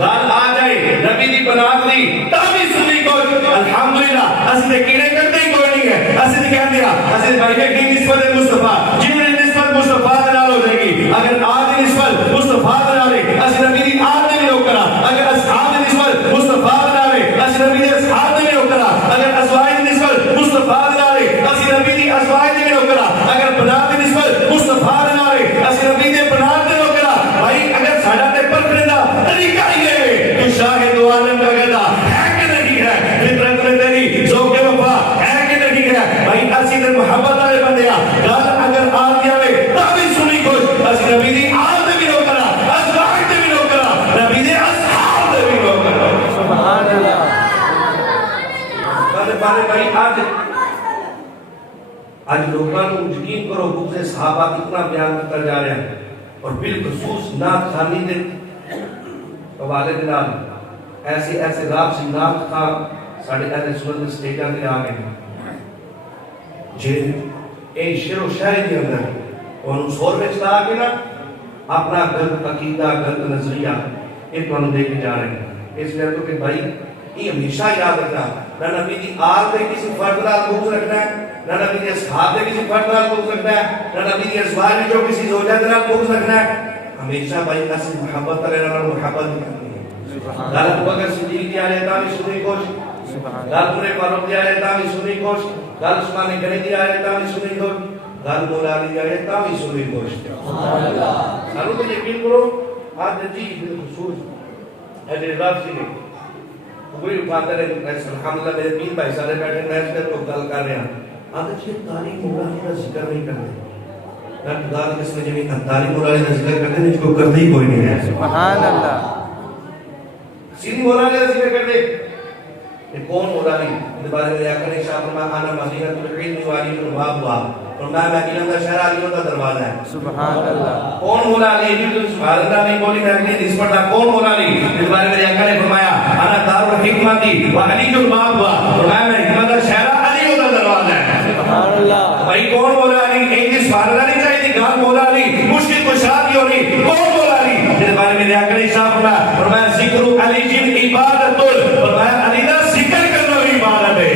رات آ جائے نبی دی بنات دی تا بھی سنی خوش الحمدللہ اسن دے کیڑے کرتے ہی کوئی نہیں ہے اسن کہہ دیا اسن بھائی کی نسبت مصطفیٰ جن نسبت مصطفیٰ نال ہو جائے گی اگر آج نسبت مصطفیٰ نال ہے اسن نبی دی آج نہیں ہو کرا اگر اصحاب نسبت مصطفیٰ نال ہے اسن نبی دی اصحاب نہیں ہو کرا اگر ازواج نسبت مصطفیٰ نال ہے اسن نبی دی ازواج نہیں ہو کرا اگر بنات نسبت مصطفیٰ نال ہے اسن نبی دی بنات نہیں ہو کرا بھائی اگر ساڈا تے پرکھنے دا طریقہ ہی ہے تو شاہد عالم کا کہتا ہے کہ نہیں ہے فطرت میں تیری ذوق وفا ہے کہ نہیں ہے بھائی اسی تے محبت والے بندے آ گل اگر آ گیا وے تا بھی سنی خوش اسی نبی دی آل تے بھی نو کرا ازواج تے بھی نو کرا نبی دے اصحاب تے بھی نو کرا سبحان اللہ بارے بھائی آج لوگوں کو یقین کرو بغض صحابہ کتنا بیان کرتا جا رہا ہے اور بالخصوص نعت خوانی دے حوالے دے نال ایسے ایسے راب سے نعت خواں ساڑھے اہل سنت دے سٹیجاں تے آ گئے ہیں جن اے شعر و شاعری دے اندر انہوں سور میں چلا کے نا اپنا غلط عقیدہ غلط نظریہ یہ تمہیں دے کے جا رہے ہیں اس لیے تو کہ بھائی یہ ہمیشہ یاد رکھنا نہ نبی دی آل تے کسی فرد نال بغض رکھنا ہے نہ نبی دی اصحاب تے کسی فرد نال بغض رکھنا ہے نہ نبی دی ازواج جو کسی زوجہ نال بغض رکھنا ہے ہمیشہ بھائی اسی محبت کرے نال محبت کرنی ہے غلط بغیر صدیق دی آلے تا بھی سنی خوش غلط عمر فاروق دی آلے تا بھی سنی خوش غلط عثمان غنی دی آلے تا بھی سنی خوش غلط مولا علی دی آلے تا بھی سنی خوش سبحان اللہ سانو تو یقین کرو آج جی بالخصوص اے رب سی نے کوئی اٹھاتا رہے الحمدللہ میرے تین بھائی سارے بیٹھے میں اس پر گل کر رہے ہیں آج یہ تعلیم مولانا کا ذکر نہیں کرتے نہ خدا کی قسم جی تعلیم مولانا کا ذکر کرتے ہیں جس کو کرتے ہی کوئی نہیں ہے سبحان اللہ سیدھی مولانا کا ذکر کرتے یہ کون مولانا اس بارے میں آقا نے شاہ فرمایا آنا مدینہ العلم والی الباب ہوا فرمایا میں علم کا شہر علیوں کا دروازہ ہے سبحان اللہ کون مولانا یہ جو سبحان اللہ نہیں بولی میں اگلی اس پر کون مولانا اس بارے میں آقا نے فرمایا آنا دار الحکمت و علی الباب ہوا فرمایا میں حکمت کا شہر علیوں کا دروازہ ہے سبحان اللہ بھائی کون مولانا ایک جس سبحان اللہ نہیں چاہیے گال مولانا مشکل کشاد کی ہونی کون مولانا اس بارے میں آقا نے شاہ فرمایا ذکر علی جن عبادت فرمایا علی دا ذکر کرنا عبادت ہے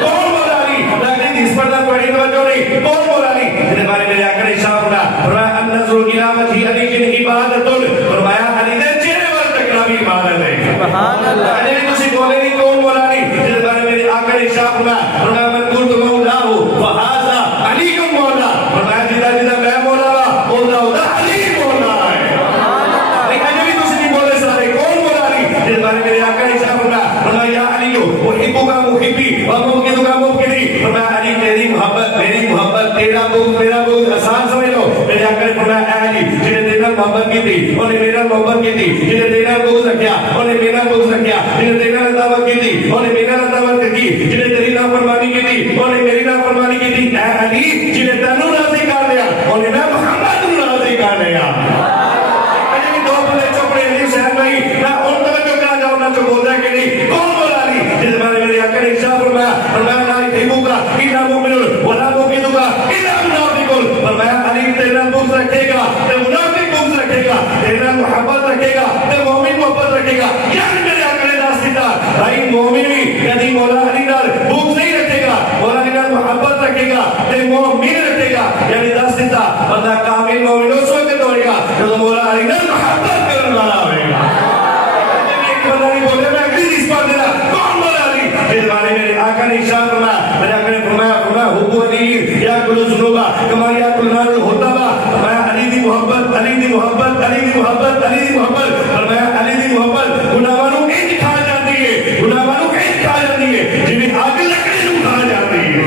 کون مولانا لیکن اس پر پڑھی توجہ نہیں کون مولانا اس بارے میں آقا نے شاہ فرمایا النظر الی وجه علی جن عبادت فرمایا علی دے چہرے ور تکنا بھی عبادت ہے سبحان اللہ علی تسی بولے نہیں کون مولانا اس بارے میں آقا نے شاہ فرمایا من قلت مولاه فهذا علی مولا فرمایا جدا جدا میں مولا او علی مولا ہے لیکن بھی تسی نہیں بولے سارے کون مولانا اس بارے میں آقا نے شاہ فرمایا یا علی احبک محبی و مبغضک مبغضی فرمایا علی تیری محبت میری محبت تیرا بغض آسان سمجھ لو میرے آقا نے فرمایا اے علی جنہیں تیرا محبت کی تھی انہیں میرا محبت کی تھی جنہیں تیرا بغض رکھیا انہیں میرا بغض رکھیا جنہیں تیرا عداوت کی تھی انہیں میرا عداوت کی جنہیں تیری نافرمانی کی تھی انہیں میری نافرمانی کی تھی اے علی جنہیں تینوں راضی کر لیا انہیں میں محمد کو راضی کر لیا اجے بھی دو بندے چپڑے علی صاحب بھائی میں ان توجہ کرا جاؤں نہ جو بول رہا ہے کہ نہیں کون بولا نہیں جس بارے میں آقا نے ارشاد فرمایا لا يحبك الا مؤمن ولا مبغضك الا منافق فرمایا علی تیرا بغض رکھے گا تے منافق بغض رکھے گا تیرا محبت رکھے گا تے مومن محبت رکھے گا یعنی میرے آقا نے دس دیتا بھائی مومن بھی کبھی مولا علی نال بغض نہیں رکھے گا مولا علی نال محبت رکھے گا تے مومن رکھے گا یعنی دس دیتا بندہ کامل مومن اس وقت ہوئے گا جب مولا علی نال محبت کرنے والا ہوئے گا ایک بندہ نہیں بولے میں اگلی اس پر دینا کون مولا علی جس بارے میں آقا نے ارشاد فرمایا میرے آقا نے فرمایا حب علی یا کل ذنوبا کما یا کل نار الہتبا فرمایا علی دی محبت علی دی محبت علی دی محبت علی دی محبت فرمایا علی دی محبت گناہوں کو انج کھا جاتی ہے گناہوں کو انج کھا جاتی ہے جنہیں آگ لکڑی کو کھا جاتی ہے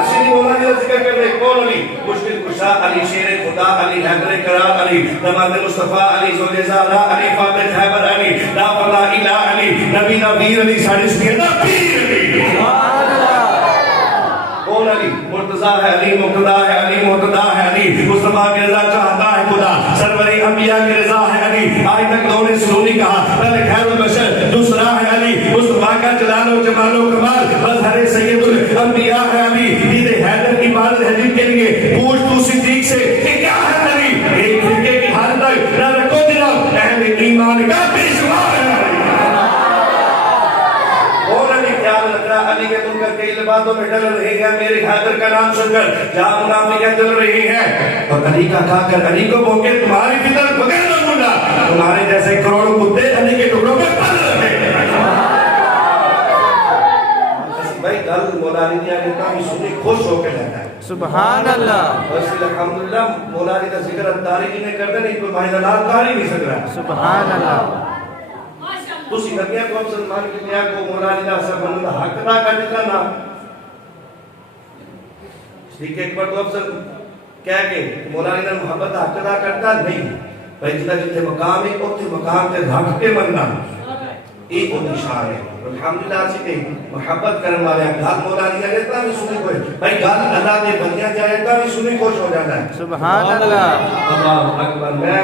اسی مولا نے ذکر کر رہے کون علی مشکل کشا علی شیر خدا علی حیدر کرام علی نماز مصطفیٰ علی زوج زہرا علی فاطمہ خیبر علی لا فلا الہ علی نبی نبیر علی ساڑی سکیدہ پیر علی کون علی مرتضی ہے علی مقتدی ہے علی محتدی ہے علی مصطفیٰ کی رضا چاہتا ہے خدا سرور انبیاء کی رضا ہے تک لوگوں نے سلو نہیں کہا، پہلے خیر البشر، دوسرا ہے علی، مصطفیٰ کا جلال و جمال و کمال، مظہر سید الانبیاء ہے علی، دید حیدر عبادت ہے جن کے لیے، پوچھ تو صدیق سے کہ کیا ہے نبی، ایک فرقے کی حالت تک نہ رکھو دلوں، اہل ایمان کا پیشوا ہے علی کے تم کر کئی لبادوں میں ڈل رہے ہیں، میرے حیدر کا نام سن کر جہاں منافقیں ڈل رہی ہیں، اور علی کا کھا کر علی کو بھونکے تمہاری فطر بغیر نہ بولا، تمہارے جیسے کروڑوں کتے علی کے ٹکڑوں پہ پل رہے ہیں۔ بھائی گل مولا علی دیا لیتا ہوں سنی خوش ہو کے لیتا ہے، سبحان اللہ، بس الحمدللہ مولا علی کا ذکر اتاری جی نے کرتے نہیں، کوئی ماہی دلال کاری نہیں سکھ رہا، سبحان اللہ، تو سی نبیہ کو افضل مان کے دیا کو مولا علی کا اثر بننا حق ادا کر دیتا نا، ٹھیک ہے، ایک بار تو افضل کہہ کے مولا علی کا محبت حق ادا کرتا نہیں، بھائی جتا جتے مقام ہے اتے مقام تے رکھ کے مننا، ایک وہ نشان ہے، الحمدللہ سے کہ محبت کرنے والے گھر مولا علی کا لیتا بھی سنی کوئی، بھائی گھر اللہ دے بندیاں جائیتا بھی سنی خوش ہو جاتا ہے، سبحان اللہ، اللہ اکبر۔ میں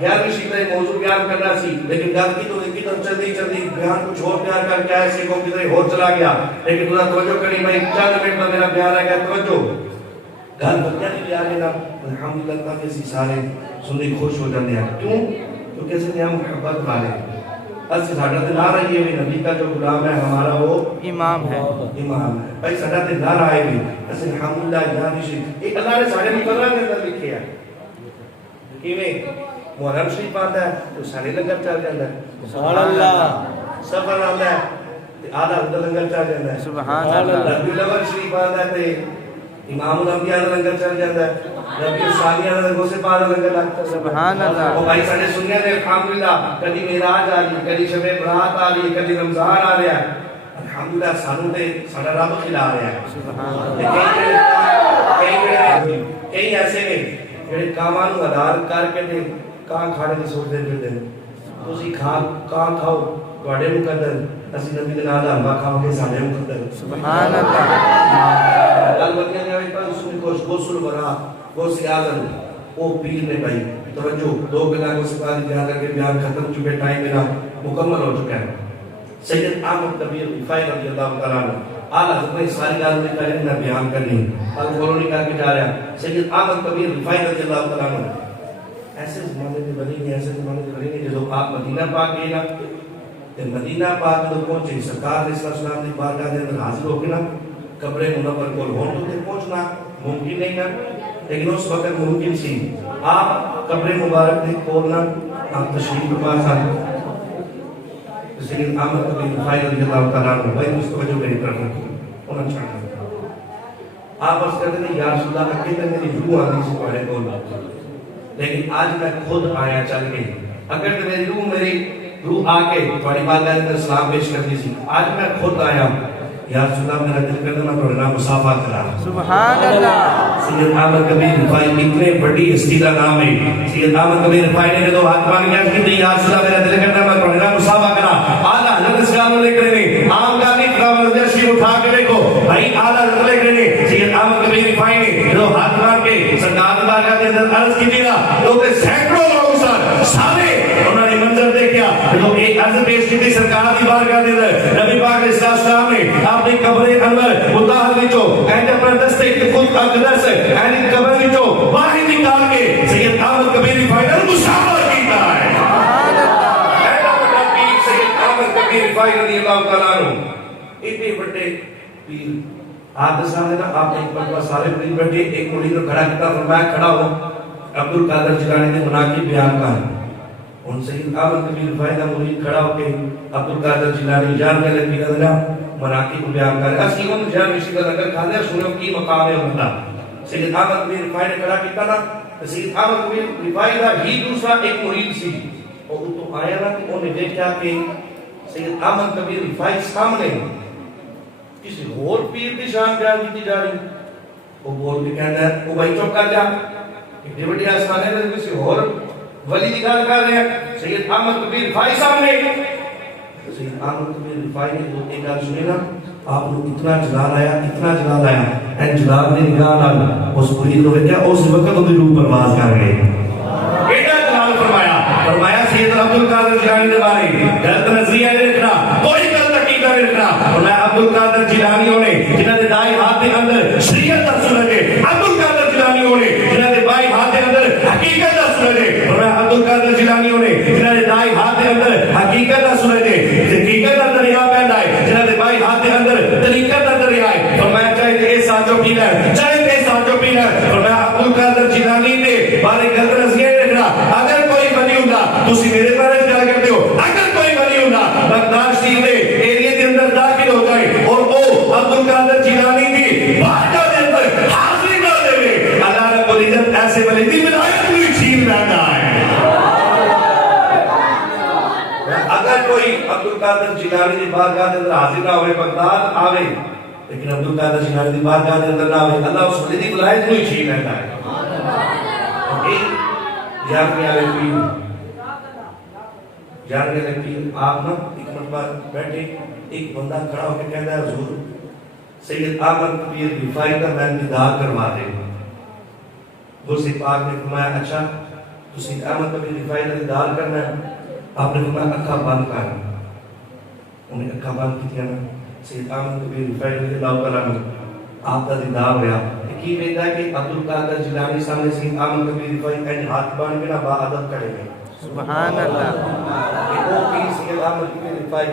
11ویں شکل موضوع بیان کرنا سی، لیکن گل کی تو ایک طرف چلتی بیان کچھ اور بیان کر کے ایسے کو کدھر اور چلا گیا، لیکن تھوڑا توجہ کرنی، میں 4 منٹ میں میرا بیان آ گیا، توجہ گل بندیاں نہیں لیا لینا، الحمدللہ کافی اسی سارے سنی خوش ہو جاتے ہیں، کیوں؟ کیونکہ اسے نیا محبت والے اس ساڈا تے نہ رہی ہے نبی کا جو غلام ہے ہمارا وہ امام ہے، امام ہے، بھائی ساڈا تے نہ رہے بھی اس الحمدللہ یاد شریف ایک اللہ نے سارے مقررات کے اندر لکھے ہے، کیویں محرم شریف آتا ہے تو سارے لنگر چل جاتا ہے، سبحان اللہ، سفر آتا ہے تے آدھا لنگر چل جاتا ہے، سبحان اللہ، ربیع الاول شریف آتا ہے تے امام الانبیاء دا لنگر چل جاتا ہے، ربیع الثانی دا لنگر سے پارا لنگر لگتا ہے، سبحان اللہ، وہ بھائی سارے سنیا نے الحمدللہ کدی معراج آ رہی، کدی شب برات آ رہی، کدی رمضان آ رہا ہے، الحمدللہ سانوں تے ساڈا رب کھلا رہا ہے، سبحان اللہ، کئی ایسے نے جڑے کاماں نوں ادار کر کے تے کان کھانے دی سوچ دے پھردے نے، تسی کان کھاؤ تواڈے مقدر، اسی نبی دے نال حلوا کھاؤ گے ساڈے مقدر، سبحان اللہ، گل بندیاں نے ہوئی پر سن کو غسل ورا غسل اعظم او پیر نے بھائی توجہ 2 گلاں کو سپاہی بیان کر کے بیان ختم چکے، ٹائم میرا مکمل ہو چکا ہے۔ سید احمد کبیر رفاعی رضی اللہ تعالیٰ عنہ اعلیٰ حضرت نے ساری گل میں پہلے میں بیان کرنی اب فورو نہیں کر کے جا رہا، سید احمد کبیر رفاعی رضی اللہ تعالیٰ عنہ ایسے زمانے میں بنی نہیں، ایسے زمانے میں بنی نہیں، جب آپ مدینہ پاک گئے نا تے مدینہ پاک میں پہنچے سرکار علیہ السلام دی بارگاہ دے اندر حاضر ہو کے نا قبر منور کول ہون تو تے پہنچنا ممکن نہیں نا، لیکن اس وقت ممکن سی، آپ قبر مبارک دے کول نا آپ تشریف فرما سن، سید احمد کبیر رفاعی رضی اللہ تعالیٰ عنہ بھائی مستوجہ میری طرف ہونا چاہتا ہے، آپ عرض کرتے ہیں یا رسول اللہ اکیلے میری روح آتی سے پہلے کول، لیکن آج میں خود آیا چل کے، اگر تو میری روح آ کے تھوڑی بات ہے اندر سلام پیش کرتی سی، آج میں خود آیا یا رسول اللہ میرا دل کرنا میں تھوڑے نام مصافہ کرا، سبحان اللہ، سید احمد کبیر رفاعی اتنے بڑی ہستی کا نام ہے، سید احمد کبیر رفاعی نے جو ہاتھ مان گیا کہ یا رسول اللہ میرا دل کرنا میں تھوڑے نام مصافہ کرا، اعلیٰ حضرت اسلام لے کرنے عام کا نہیں خبر جیسی اٹھا کے دیکھو بھائی اعلیٰ حضرت لے کرنے سید احمد کبیر رفاعی نے جو ہاتھ مان کے سرکار بارگاہ کے اندر عرض کی دینا لوگ سینکڑوں لوگ سن سارے انہوں نے منظر دیکھا جو ایک عرض پیش کی تھی سرکار دی بارگاہ کے اندر نبی پاک علیہ السلام نے اپنی قبر انور متحر وچوں اینڈ اپنا دستے خود اقدس اینڈ قبر وچوں باہر نکال کے سید احمد کبیر رفاعی نے مصافہ کیتا ہے، سبحان اللہ، ایڈا بڑا پیر سید احمد کبیر رفاعی رضی اللہ تعالیٰ عنہ اتنے بڑے پیر آپ کے سامنے نا آپ ایک مرتبہ سارے مرید بیٹھے ایک مرید کو کھڑا کیا فرمایا کھڑا ہو عبد القادر جیلانی نے مناقب بیان کہا، ان سید احمد کبیر رفاعی کا مرید کھڑا ہو کے عبد القادر جیلانی جان میں لگی گا مناقب بیان کر رہا اسی ان جان مشی کا لنگر کھانے سنو کی مقام ہے ہوتا، سید احمد کبیر رفاعی نے کھڑا کیتا نا سید احمد کبیر رفاعی کا ہی دوسرا ایک مرید سی اور تو آیا نا کہ انہیں دیکھا کہ سید احمد کبیر رفاعی سامنے کسی اور پیر کی شان بیان کی جا رہی، وہ بول کے کہنا ہے وہ بھائی چپ کر جا اتنی بڑی آسمانے میں کسی اور ولی کی گل کر رہے ہیں، سید احمد کبیر رفاعی سامنے، سید احمد کبیر رفاعی نے جو ایک گل سنی نا آپ کو اتنا جلال آیا این جلال نے نگاہ نال اس مرید کو کیا اس وقت وہ روح پرواز کر گئے، ایڈا جلال فرمایا سید عبد جیلانی کے بارے غلط نظریہ نہیں رکھنا، کوئی غلط عقیدہ نہیں رکھنا۔ اور میں عبد القادر جیلانی ہونے جنہوں نے دائیں ہاتھ کے اندر شریعت کا سورج ہے، عبد القادر جیلانی ہونے جنہوں نے بائیں ہاتھ کے اندر حقیقت کا سورج ہے، اور میں عبد القادر جیلانی ہونے جنہوں نے دائیں ہاتھ کے اندر حقیقت کا سورج ہے، حقیقت کا دریا بہتا ہے، جنہوں نے بائیں ہاتھ کے اندر طریقت کا دریا ہے۔ اور میں چاہے کہ ساتھوں پینا ہے، چاہے کہ ساتھوں پینا ہے، اور میں عبد القادر جیلانی نے بارے غلط نظریہ نہیں رکھنا۔ اگر کوئی ولی ہوندا تسی میرے بارے میں گل کرتے ہو، اگر کوئی ولی ہوندا بغداد شریف دے ایریا دے اندر داخل ہو جائے اور او عبد القادر جیلانی دی بارگاہ دے اندر حاضری کر دے، اللہ رب العزت ایسے ولی دی ولایت بھی چھین لیتا ہے۔ اگر کوئی عبد القادر جیلانی دی بارگاہ دے اندر حاضر نہ ہوئے، بغداد آوے لیکن عبد القادر جیلانی دی بارگاہ دے اندر نہ آوے، اللہ اس ولی دی ولایت بھی چھین لیتا ہے۔ یاد میں آ رہی یاد میں لگتی آپ نا ایک مرتبہ بیٹھے، ایک بندہ کھڑا ہو کے کہتا ہے حضور سید احمد کبیر رفاعی کا میں دیدار کروا دے۔ غوث پاک نے فرمایا اچھا تو سید احمد کبیر رفاعی کا دیدار کرنا ہے؟ آپ نے فرمایا اکھا بند کر، انہیں اکھا بند کی تھی نا، سید احمد کبیر رفاعی رضی اللہ تعالیٰ عنہ آپ کا دیدار ہوا۔ کی وجہ ہے کہ عبد القادر جیلانی سامنے سید احمد کبیر رفاعی این ہاتھ بان کے نہ با ادب کھڑے گئے۔ سبحان اللہ۔ کہ وہ پیر سید احمد کبیر رفاعی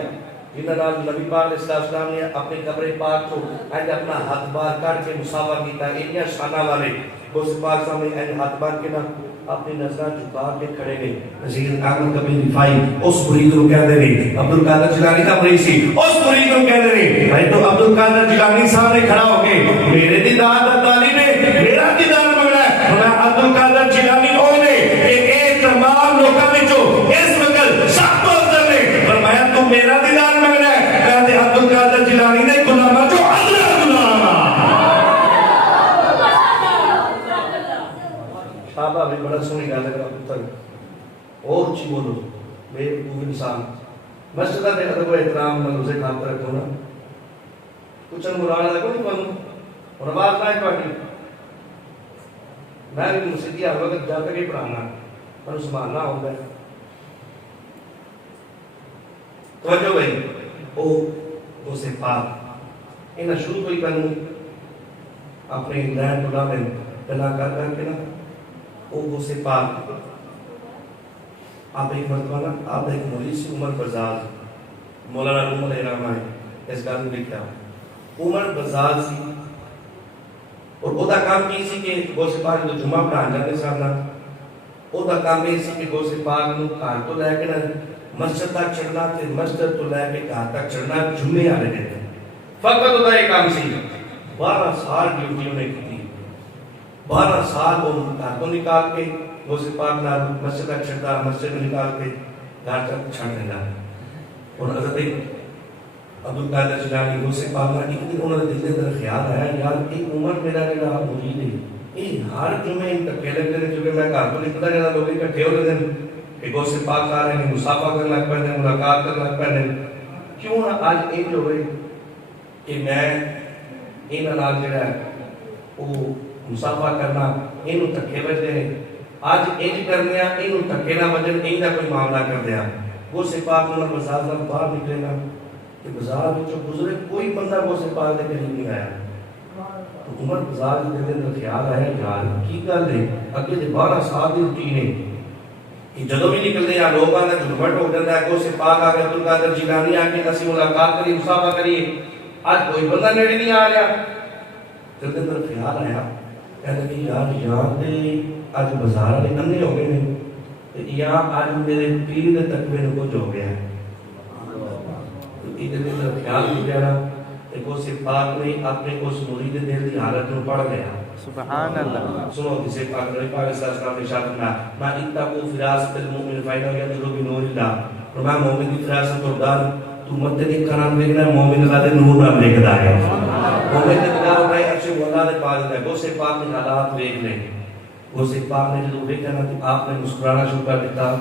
جنہاں نال نبی پاک علیہ السلام نے اپنے قبر پاک کو این اپنا ہاتھ بار کر کے مصافحہ کیتا، انیا شانہ والے غوث پاک سامنے این ہاتھ بار کے نہ اپنی نظر جھکا کے کھڑے گئے۔ سید احمد کبیر رفاعی اس مرید کو کہہ دے رہے، عبد القادر جیلانی کا مرید سی، اس مرید کو کہہ دے رہے بھائی تو عبد القادر جیلانی سامنے کھڑا ہو کے میرے دیدار دا طالب ہے، میرا دیدار منگنا ہے۔ میں عبد القادر جیلانی ہونے کہ اے تمام لوگوں وچوں اس وقت سب تو افضل ہے، فرمایا تو میرا دیدار منگنا ہے، کہتے عبد القادر جیلانی نے غلام جو حضرت غلام شابہ بھی بڑا سونی گل ہے پتر اور چی بولو بے وقوف انسان مسجدہ دے ادب و احترام ملوزے کام رکھو نا کچھ مولانا لگو نہیں بنو اور آواز نہ پاٹی میں بھی مسجدی ہر وقت جا تک ہی پڑھانا پر سنبھالنا ہوتا ہے۔ توجہ بھائی او غوث پاک انہیں شروع کوئی کرنو اپنے لین بلا میں بلا کر کے نا او غوث پاک آپ ایک مرتبہ نا آپ ایک مرید سے عمر بزاز مولانا روم علیہ رحمہ ہے اس گل میں لکھا عمر بزاز سی اور او دا کام کی سی کہ غوث پاک جو جمعہ پڑھا جاتے سامنا او دا کام یہ سی کہ غوث پاک نو گھر تو لے کے نا مسجد تک چڑھنا تے مسجد تو لے کے گھر تک چڑھنا جمعے والے دن فقط او دا یہ کام سی 12 سال ڈیوٹی انہیں کی 12 سال وہ گھر کو نکال کے غوث پاک نال مسجد تک چڑھتا مسجد میں نکال کے گھر تک چھڑ دینا اور حضرت عبد القادر جیلانی غوث پاک نال ایک دن انہوں نے دل کے اندر خیال آیا یار ایک عمر میرا جڑا مرید ہے یہ ہر جمعے تک لگتے ہیں کیونکہ میں گھر کو نکلتا جاتا لوگ اکٹھے ہو رہے ہیں کہ غوث پاک آ رہے ہیں مصافحہ کرنے لگ پڑتے ہیں ملاقات کرنے لگ پڑتے ہیں کیوں نہ آج ایک ہوئے کہ میں انہاں نال جڑا ہے وہ مصافحہ کرنا اینو تکے بجتے ہیں آج انج کرنے ہیں اینو تکے نہ بجن ایندا کوئی معاملہ کر دیا غوث پاک نے بازار سے باہر نکلے نا کہ بازار میں جو گزرے کوئی بندہ غوث پاک کے قریب نہیں آیا تو عمر بازار کے اندر خیال آیا یار کی گل ہے اگے دے 12 سال دی روٹین ہے کہ جدوں بھی نکلتے ہیں لوگاں دا جھمٹ ہو جاتا ہے غوث پاک آ کے عبد القادر جیلانی آ کے اسی ملاقات کری مصافحہ کریے آج کوئی بندہ نیڑے نہیں آ رہا جب اندر خیال آیا کہتے ہیں یار دے آج بازار والے اندھے ہو گئے ہیں یا آج میرے پیر دے تقوی میں کچھ ہو گیا ہے ادھر اندر خیال ہو گیا نا کہ غوث پاک نے اپنے اس مرید دل کی حالت میں پڑھ گیا سبحان اللہ سنو جسے پاک نبی پاک صلی اللہ علیہ وسلم نے ما اتقوا فراست المؤمن فإنه ينظر بنور الله اور میں مومن کی فراست اور دار تو مت دیکھ کر ہم دیکھنا مومن اللہ دے نور نام دیکھتا ہے مومن دے نگاہ اٹھائے عرش مولا دے پاس ہے غوث پاک نے حالات دیکھ لے غوث پاک نے جو دیکھا نا کہ آپ نے مسکرانا شروع کر دیتا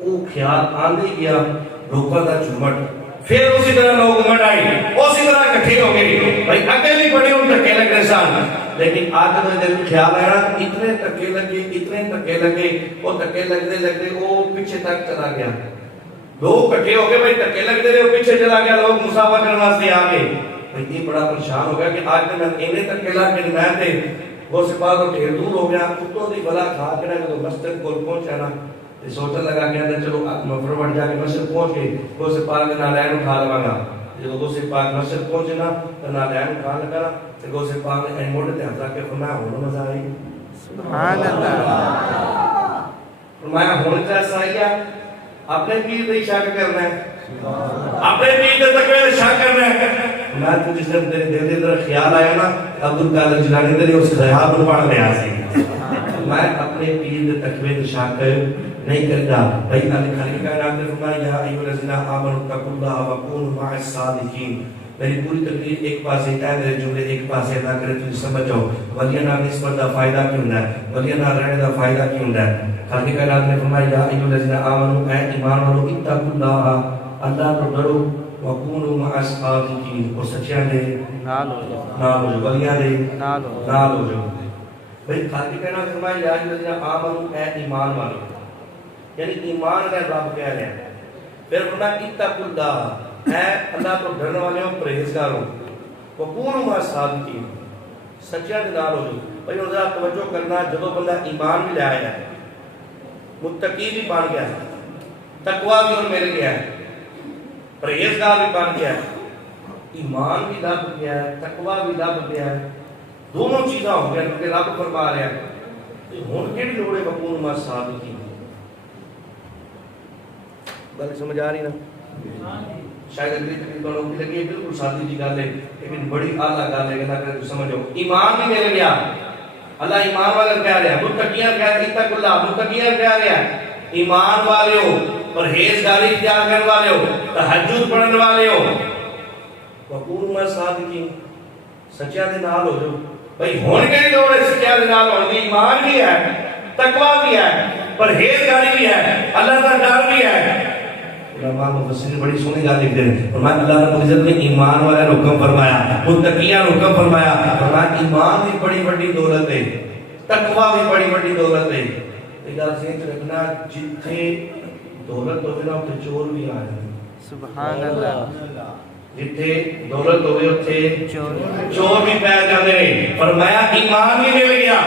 وہ خیال آندے گیا لوگوں کا جھمٹ پھر اسی طرح لوگ امٹ آئی اسی طرح اکٹھے ہو گئے بھائی اگے بھی بڑے ان تکے لگ رہے سان لیکن آج جب دل میں خیال آیا اتنے تکے لگے وہ تکے لگتے وہ پیچھے تک چلا گیا لوگ کٹھے ہو گئے بھائی دھکے لگتے رہے پیچھے چلا گیا لوگ مسافہ کرنے واسطے آ گئے بھائی یہ بڑا پریشان ہو گیا کہ آج میں انہیں دھکے لا کے میں تھے وہ سپاہ کو ڈھیر دور ہو گیا کتوں دی بلا کھا کے نا جب مسجد کو پہنچا نا تو سوچنے لگا کہ اندر چلو مفرور جا کے مسجد پہنچ گئے وہ سپاہ کے نالین اٹھا لوا گا جب وہ سپاہ مسجد پہنچے نا تو نالین اٹھا لگا نا تو وہ سپاہ نے این موڑے تے ہاتھ رکھ کے فرمایا ہونا مزہ آئی سبحان اللہ فرمایا ہونے کا ایسا آئی ہے اپنے پیر دے شک کرنا ہے اپنے پیر دے تقوی شک کرنا ہے میں تو جس دن دل دے اندر خیال آیا نا عبدالقادر جیلانی دے اس خیال کو پڑھ لیا سی میں اپنے پیر دے تقوی شک نہیں کرتا بھائی اللہ خالق کائنات نے فرمایا یا ایھا الذین آمنوا اتقوا اللہ وکونوا مع الصادقین میری پوری تقریر ایک پاسے ہے میرے جملے ایک پاسے ادا کرے تو سمجھ جاؤ ولیاں نال نسبت دا فائدہ کیوں ہوندا ہے ولیاں نال رہنے دا فائدہ کیوں ہوندا ہے خالق کائنات نے فرمایا یا ایھا الذین آمنوا اے ایمان والو اتقوا اللہ اللہ تو ڈرو وکونوا مع الصادقین اور سچیاں دے نال ہو جاؤ نال ہو جاؤ ولیاں دے نال ہو جاؤ نال ہو جاؤ بھائی خالق کائنات نے فرمایا یا ایھا الذین آمنوا اے ایمان والو یعنی ایمان کا رب کہہ رہے ہیں پھر فرمایا اتقوا اللہ اے اللہ کو ڈرنے والے ہو پرہیزگاروں وکونوا مع الصادقین سچیاں دے نال ہو جاؤ بھائی ذرا توجہ کرنا جب بندہ ایمان بھی لے آیا ہے متقی بھی بن گیا ہے تقوی بھی ان مل گیا ہے پرہیزگار بھی بن گیا ہے ایمان بھی لب گیا ہے تقوی بھی لب گیا ہے دونوں چیزاں ہو گیا کیونکہ رب فرما رہا ہے ہن کیڑی لوڑ ہے وکونوا مع الصادقین گل سمجھ آ رہی نا شاید اگلی تقریر کو نوکری لگی ہے بالکل سادی جی گل ہے لیکن بڑی اعلیٰ گل ہے کہ اگر سمجھو ایمان بھی مل گیا اللہ ایمان والے کہہ رہا ہے متقیاں کہہ رہا ہے اتقوا اللہ متقیاں کہہ رہا ہے ایمان والے ہو پرہیزگاری اختیار کرنے والے ہو تہجد پڑھنے والے ہو وکونوا مع الصادقین سچیاں دے نال ہو جاؤ بھائی ہن کہڑی لوڑ ہے سچیاں دے نال ہونے دی ایمان بھی ہے تقوی بھی ہے پرہیزگاری بھی ہے اللہ کا ڈر بھی ہے علماء مفسرین بڑی سونی گل لکھتے ہیں فرمایا اللہ رب العزت نے ایمان والے کو حکم فرمایا متقیاں کو حکم فرمایا فرمایا ایمان بھی بڑی بڑی دولت ہے تقوی بھی بڑی بڑی دولت ہے یہ گل سمجھ رکھنا جتھے دولت ہوے نا تے چور بھی آ جائے سبحان اللہ جتھے دولت ہوے اوتھے چور بھی پے جاندے نے فرمایا ایمان بھی مل گیا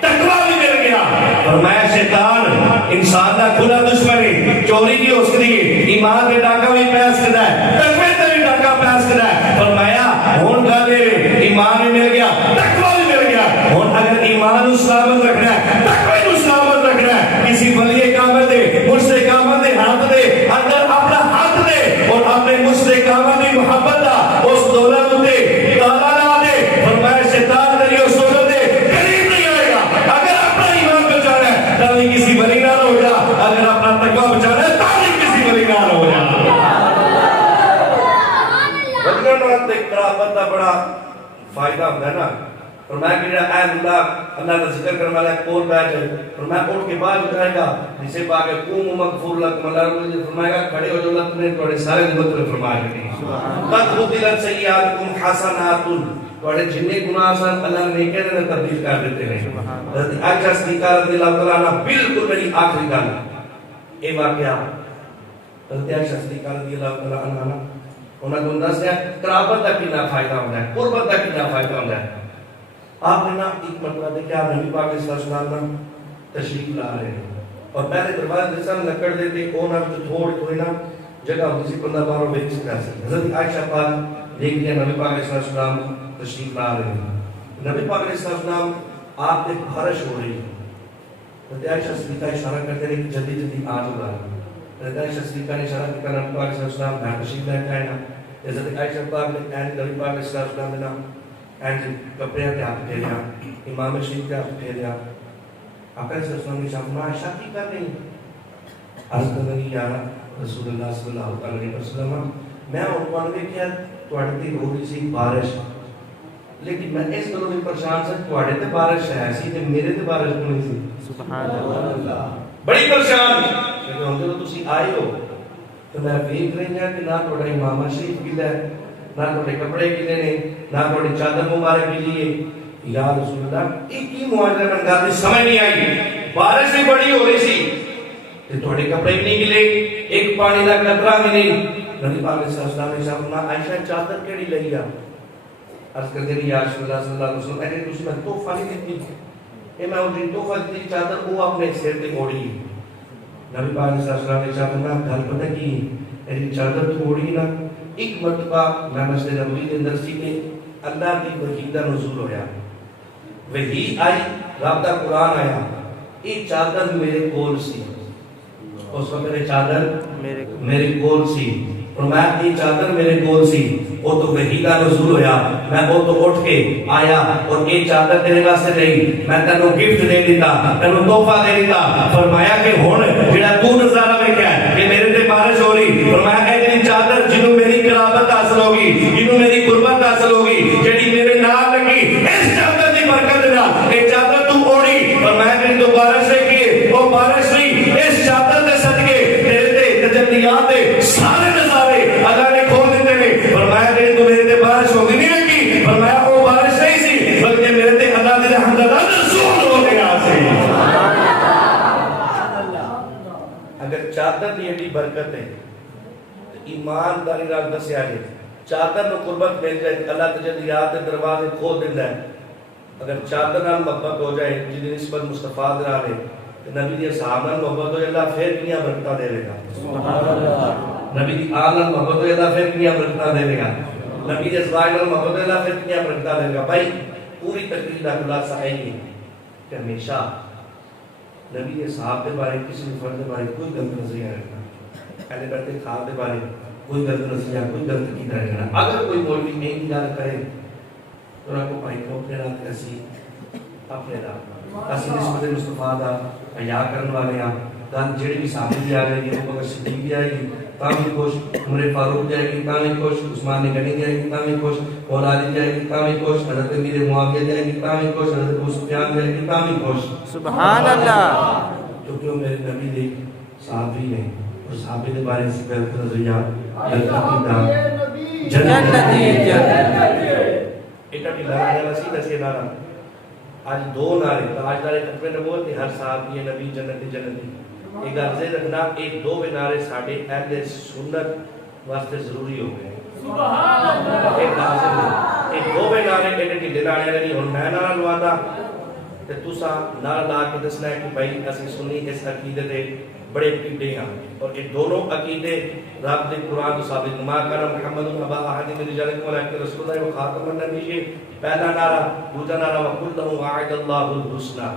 تقوی بھی مل گیا فرمایا شیطان انسان کا کھلا دشمن ہے چوری بھی ہو سکتی ہے ایمان کے ڈاکا بھی پی سکتا ہے تقوی تے بھی ڈاکا پی سکتا ہے فرمایا ہن گل ایمان بھی مل گیا تقوی بھی مل گیا ہن اگر ایمان کو سلامت رکھنا ہے تقوی کو سلامت رکھنا ہے کسی ولی کامل دے مرشد کامل دے ہاتھ دے اندر اپنا ہاتھ دے اور اپنے مرشد کامل دی محبت دا اس دولت تے تالا لا دے فرمایا شیطان تیری اس دولت دے قریب نہیں آئے گا اگر اپنا ایمان بچانا ہے تبھی کسی ولی نال ہو جا اگر اپنا تقوی بچانا ہے تبھی کسی ولی نال ہو جا ولیوں نال تے قرابت دا بڑا فائدہ ہوندا ہے نا فرمایا کہ جڑا اے اللہ کا ذکر کرنے والا کول بیٹھ جائے فرمایا اٹھ کے بعد اٹھائے گا جسے پا کے قوم مغفور لکم اللہ نے فرمایا گا کھڑے ہو جو اللہ نے تمہارے سارے مطلب فرمایا کہ قد بدلت سیئاتکم حسنات تمہارے جتنے گناہ سن اللہ نے نیکی میں تبدیل کر دیتے ہیں حضرت عائشہ صدیقہ رضی اللہ تعالیٰ عنہ بالکل میری آخری گل اے واقعہ حضرت عائشہ صدیقہ رضی اللہ تعالیٰ عنہ انہاں کو دس دیا قرابت کا کتنا فائدہ ہوتا ہے قربت کا کتنا فائدہ ہوتا ہے آپ نے نا ایک مرتبہ دیکھا نبی پاک صلی اللہ علیہ وسلم تشریف لا رہے ہیں اور پہلے دروازے جیسا لکڑ دیتے اونا تھوڑی تھوڑی نا جگہ ہوتی سی بندہ باہر بیٹھ سکتا ہے حضرت عائشہ پاک دیکھ لیا نبی پاک صلی اللہ علیہ وسلم تشریف لا رہے ہیں نبی پاک صلی اللہ علیہ وسلم آپ پہ بارش ہو رہی ہے حضرت عائشہ صدیقہ اشارہ کرتے رہے کہ جلدی جلدی آ جاؤ حضرت عائشہ صدیقہ نے اشارہ کیا نبی پاک صلی اللہ علیہ وسلم میں تشریف لے کے آیا حضرت عائشہ پاک نے نبی پاک صلی اللہ علیہ وسلم نے اینڈ کپڑے پہ ہاتھ پھیریا امام شریف پہ ہاتھ پھیریا آقا صلی اللہ علیہ وسلم نے شاہ عائشہ کی کر رہی عرض کرنے کی یا رسول اللہ صلی اللہ علیہ وسلم میں عنوان دیکھیا تواڈے تے ہو رہی سی بارش لیکن میں اس گلوں میں پریشان سے تواڈے تے بارش ہے سی تے میرے تے بارش نہیں سی سبحان اللہ بڑی پریشان کہ ہن تو تسی آئے ہو تو میں ویکھ رہی ہوں کہ نہ تواڈا امام شریف کیدا ہے نہ تواڈے کپڑے کینے نے نہ تواڈی چادر مبارک کی لیے یا رسول اللہ ایک ہی معاجرہ میں گل سمجھ نہیں آئی بارش بھی بڑی ہو رہی سی تے تھوڑے کپڑے بھی نہیں گلے، ایک پانی دا قطرہ بھی نہیں۔ نبی پاک صلی اللہ علیہ وسلم نے عائشہ چادر کیڑی لئی آ؟ عرض کرتے ہیں یا رسول اللہ صلی اللہ علیہ وسلم، اے تسی میں تحفہ نہیں دیتی، اے میں وہ تحفہ دیتی چادر وہ اپنے سر تے اوڑھی۔ نبی پاک صلی اللہ علیہ وسلم نے گل پتہ کی اے چادر تو اوڑھی نا، ایک مرتبہ میں مسجد نبوی کے اندر سی کہ اللہ کی وحی دا نزول ہویا، وحی آئی، رب دا قرآن آیا، ایک چادر میرے کول سی، اس وقت میرے چادر میرے کول سی، اور میں یہ چادر میرے کول سی، وہ تو وحی دا نزول ہویا، میں وہ تو اٹھ کے آیا اور یہ چادر تیرے واسطے نہیں، میں تینوں گفٹ دے دیتا، تینوں تحفہ دے دیتا۔ فرمایا کہ ہن جڑا تو نظارہ ویکھیا ہے کہ میرے تے بارش ہو رہی، فرمایا اے جڑی چادر جنوں میری قرابت حاصل ہوگی، جنوں میری قربت حاصل ہوگی، جڑی میرے نال لگی، اس چادر دی برکت نال اے چادر تو اوڑی، فرمایا کہ تو بارش ہے وہ بارش نہیں، اس چادر دے صدقے تیرے تے تجلیات دے سارے نظارے اللہ نے کھول دیتے ہیں۔ فرمایا کہ تو میرے تے بارش ہوگی نہیں لگی، فرمایا وہ بارش نہیں سی بلکہ میرے تے اللہ دے رحمت دا نزول ہو گیا سی۔ اگر چادر دی ایڈی برکت ہے تو ایمانداری نال دسیا ہے، چادر نو قربت مل جائے اللہ تجلیات دے دروازے کھول دیندا ہے۔ اگر چادر نال محبت ہو جائے جی نسبت مصطفیٰ دے نال ہے، نبی دی اصحاب نال محبت ہو جائے اللہ پھر کتنیاں برکتاں دے گا۔ سبحان اللہ۔ نبی دی آل نال محبت ہو جائے اللہ پھر کتنیاں برکتاں دے گا۔ نبی دی ازواج نال محبت ہو جائے اللہ پھر کتنیاں برکتاں دے گا۔ بھائی پوری تقریر دا خلاصہ ہے کہ ہمیشہ نبی کے صحابہ کے بارے کسی بھی فرد کے بارے کوئی غلط نظریہ رکھنا، اہل بیت کے خواب کے بارے کوئی غلط نظریہ، کوئی غلط عقیدہ رکھنا۔ اگر کوئی مولوی نہیں گل کرے تو نہ کو بھائی کو اپنے رات ایسی اپنے رات اسی نسبت مصطفیٰ دا حیا کرن والے ہاں۔ گل جڑی بھی ثابت بھی آ جائے گی، ابو بکر صدیق بھی آئے گی تاں بھی خوش، عمر فاروق جائے گی تاں بھی خوش، عثمان غنی جائے گی تاں بھی خوش، مولا علی جائے گی تاں بھی خوش، حضرت امیر معاویہ جائے گی تاں بھی خوش، حضرت ابو سفیان جائے گی تاں بھی خوش۔ سبحان اللہ۔ کیونکہ وہ میرے نبی دے صحابی ہیں اور صحابی کے بارے سے غلط نظریہ غلط عقیدہ جنتی ایٹا بھی لارا جانا سی دسی نارا۔ آج دو نعرے تاجدار ختم نبوت کے ہر صحابی نبی جنتی جنتی، ایک غرض رکھنا ایک دو نعرے ساڈے اہل سنت واسطے ضروری ہو گئے۔ سبحان اللہ۔ ایک غرض ایک دو نعرے ایڈے ڈھیلے نعرے نہیں، ہن میں نعرہ لوانا تے تساں نعرہ لا کے دسنا ہے کہ بھائی اسی سنی اس عقیدے دے بڑے عقیدے ہیں، اور یہ دونوں عقیدے رب دے قرآن تو ثابت۔ ما کان محمد ابا احد من رجالکم ولکن رسول اللہ وخاتم النبیین، پہلا نعرہ، دوسرا نعرہ وقل لهم وعد اللہ الحسنى،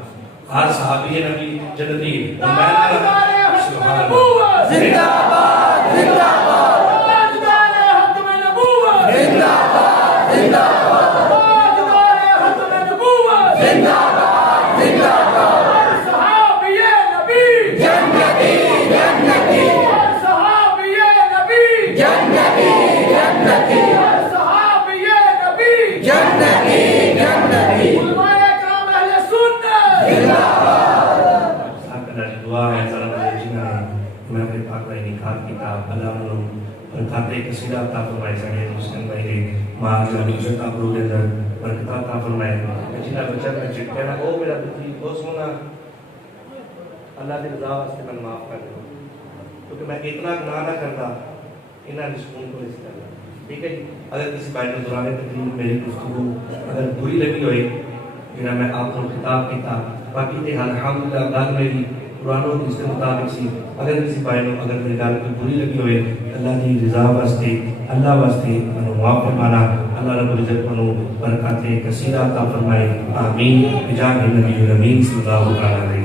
ہر صحابی نبی جنتی۔ اور میں نعرہ سبحان اللہ زندہ باد زندہ باد، تاجدار ختم نبوت زندہ باد زندہ باد، تاجدار ختم نبوت زندہ باد زندہ باد، صحابی نبی جنتی جنتی صحابی نبی جنتی جنتی صحابی نبی جنتی جنتی، علماء کرام اہل سنت زندہ باد۔ ساکن دعا ہے سلام علیکم ہے میں اپنے پاک بھائی نکال کتاب اللہ منو برکات کثیرہ عطا فرمائے ساڈے مسلم بھائی دے ماں جو عزت ابرو دے اندر برکت عطا فرمائے۔ جنہاں بچہ میں چٹکا نا او میرا بچی بہت سونا اللہ دی رضا واسطے میں معاف کر دو، کیونکہ میں اتنا گناہ نہ کرتا انہاں نے سکون کو اس کرنا۔ ٹھیک ہے جی، اگر کسی بھائی نے دوران تقریر میری گفتگو اگر بری لگی ہوئی جنہاں میں آپ کو خطاب کیتا، باقی تے الحمدللہ گل میری قرآن و حدیث کے مطابق سی، اگر کسی بھائی نے اگر میری گل کوئی بری لگی ہوئے اللہ کی رضا واسطے اللہ واسطے منو معاف فرمانا، اللہ رب العزت منو برکات کثیرہ عطا فرمائے، آمین بجاہ نبی الامین صلی اللہ علیہ وسلم۔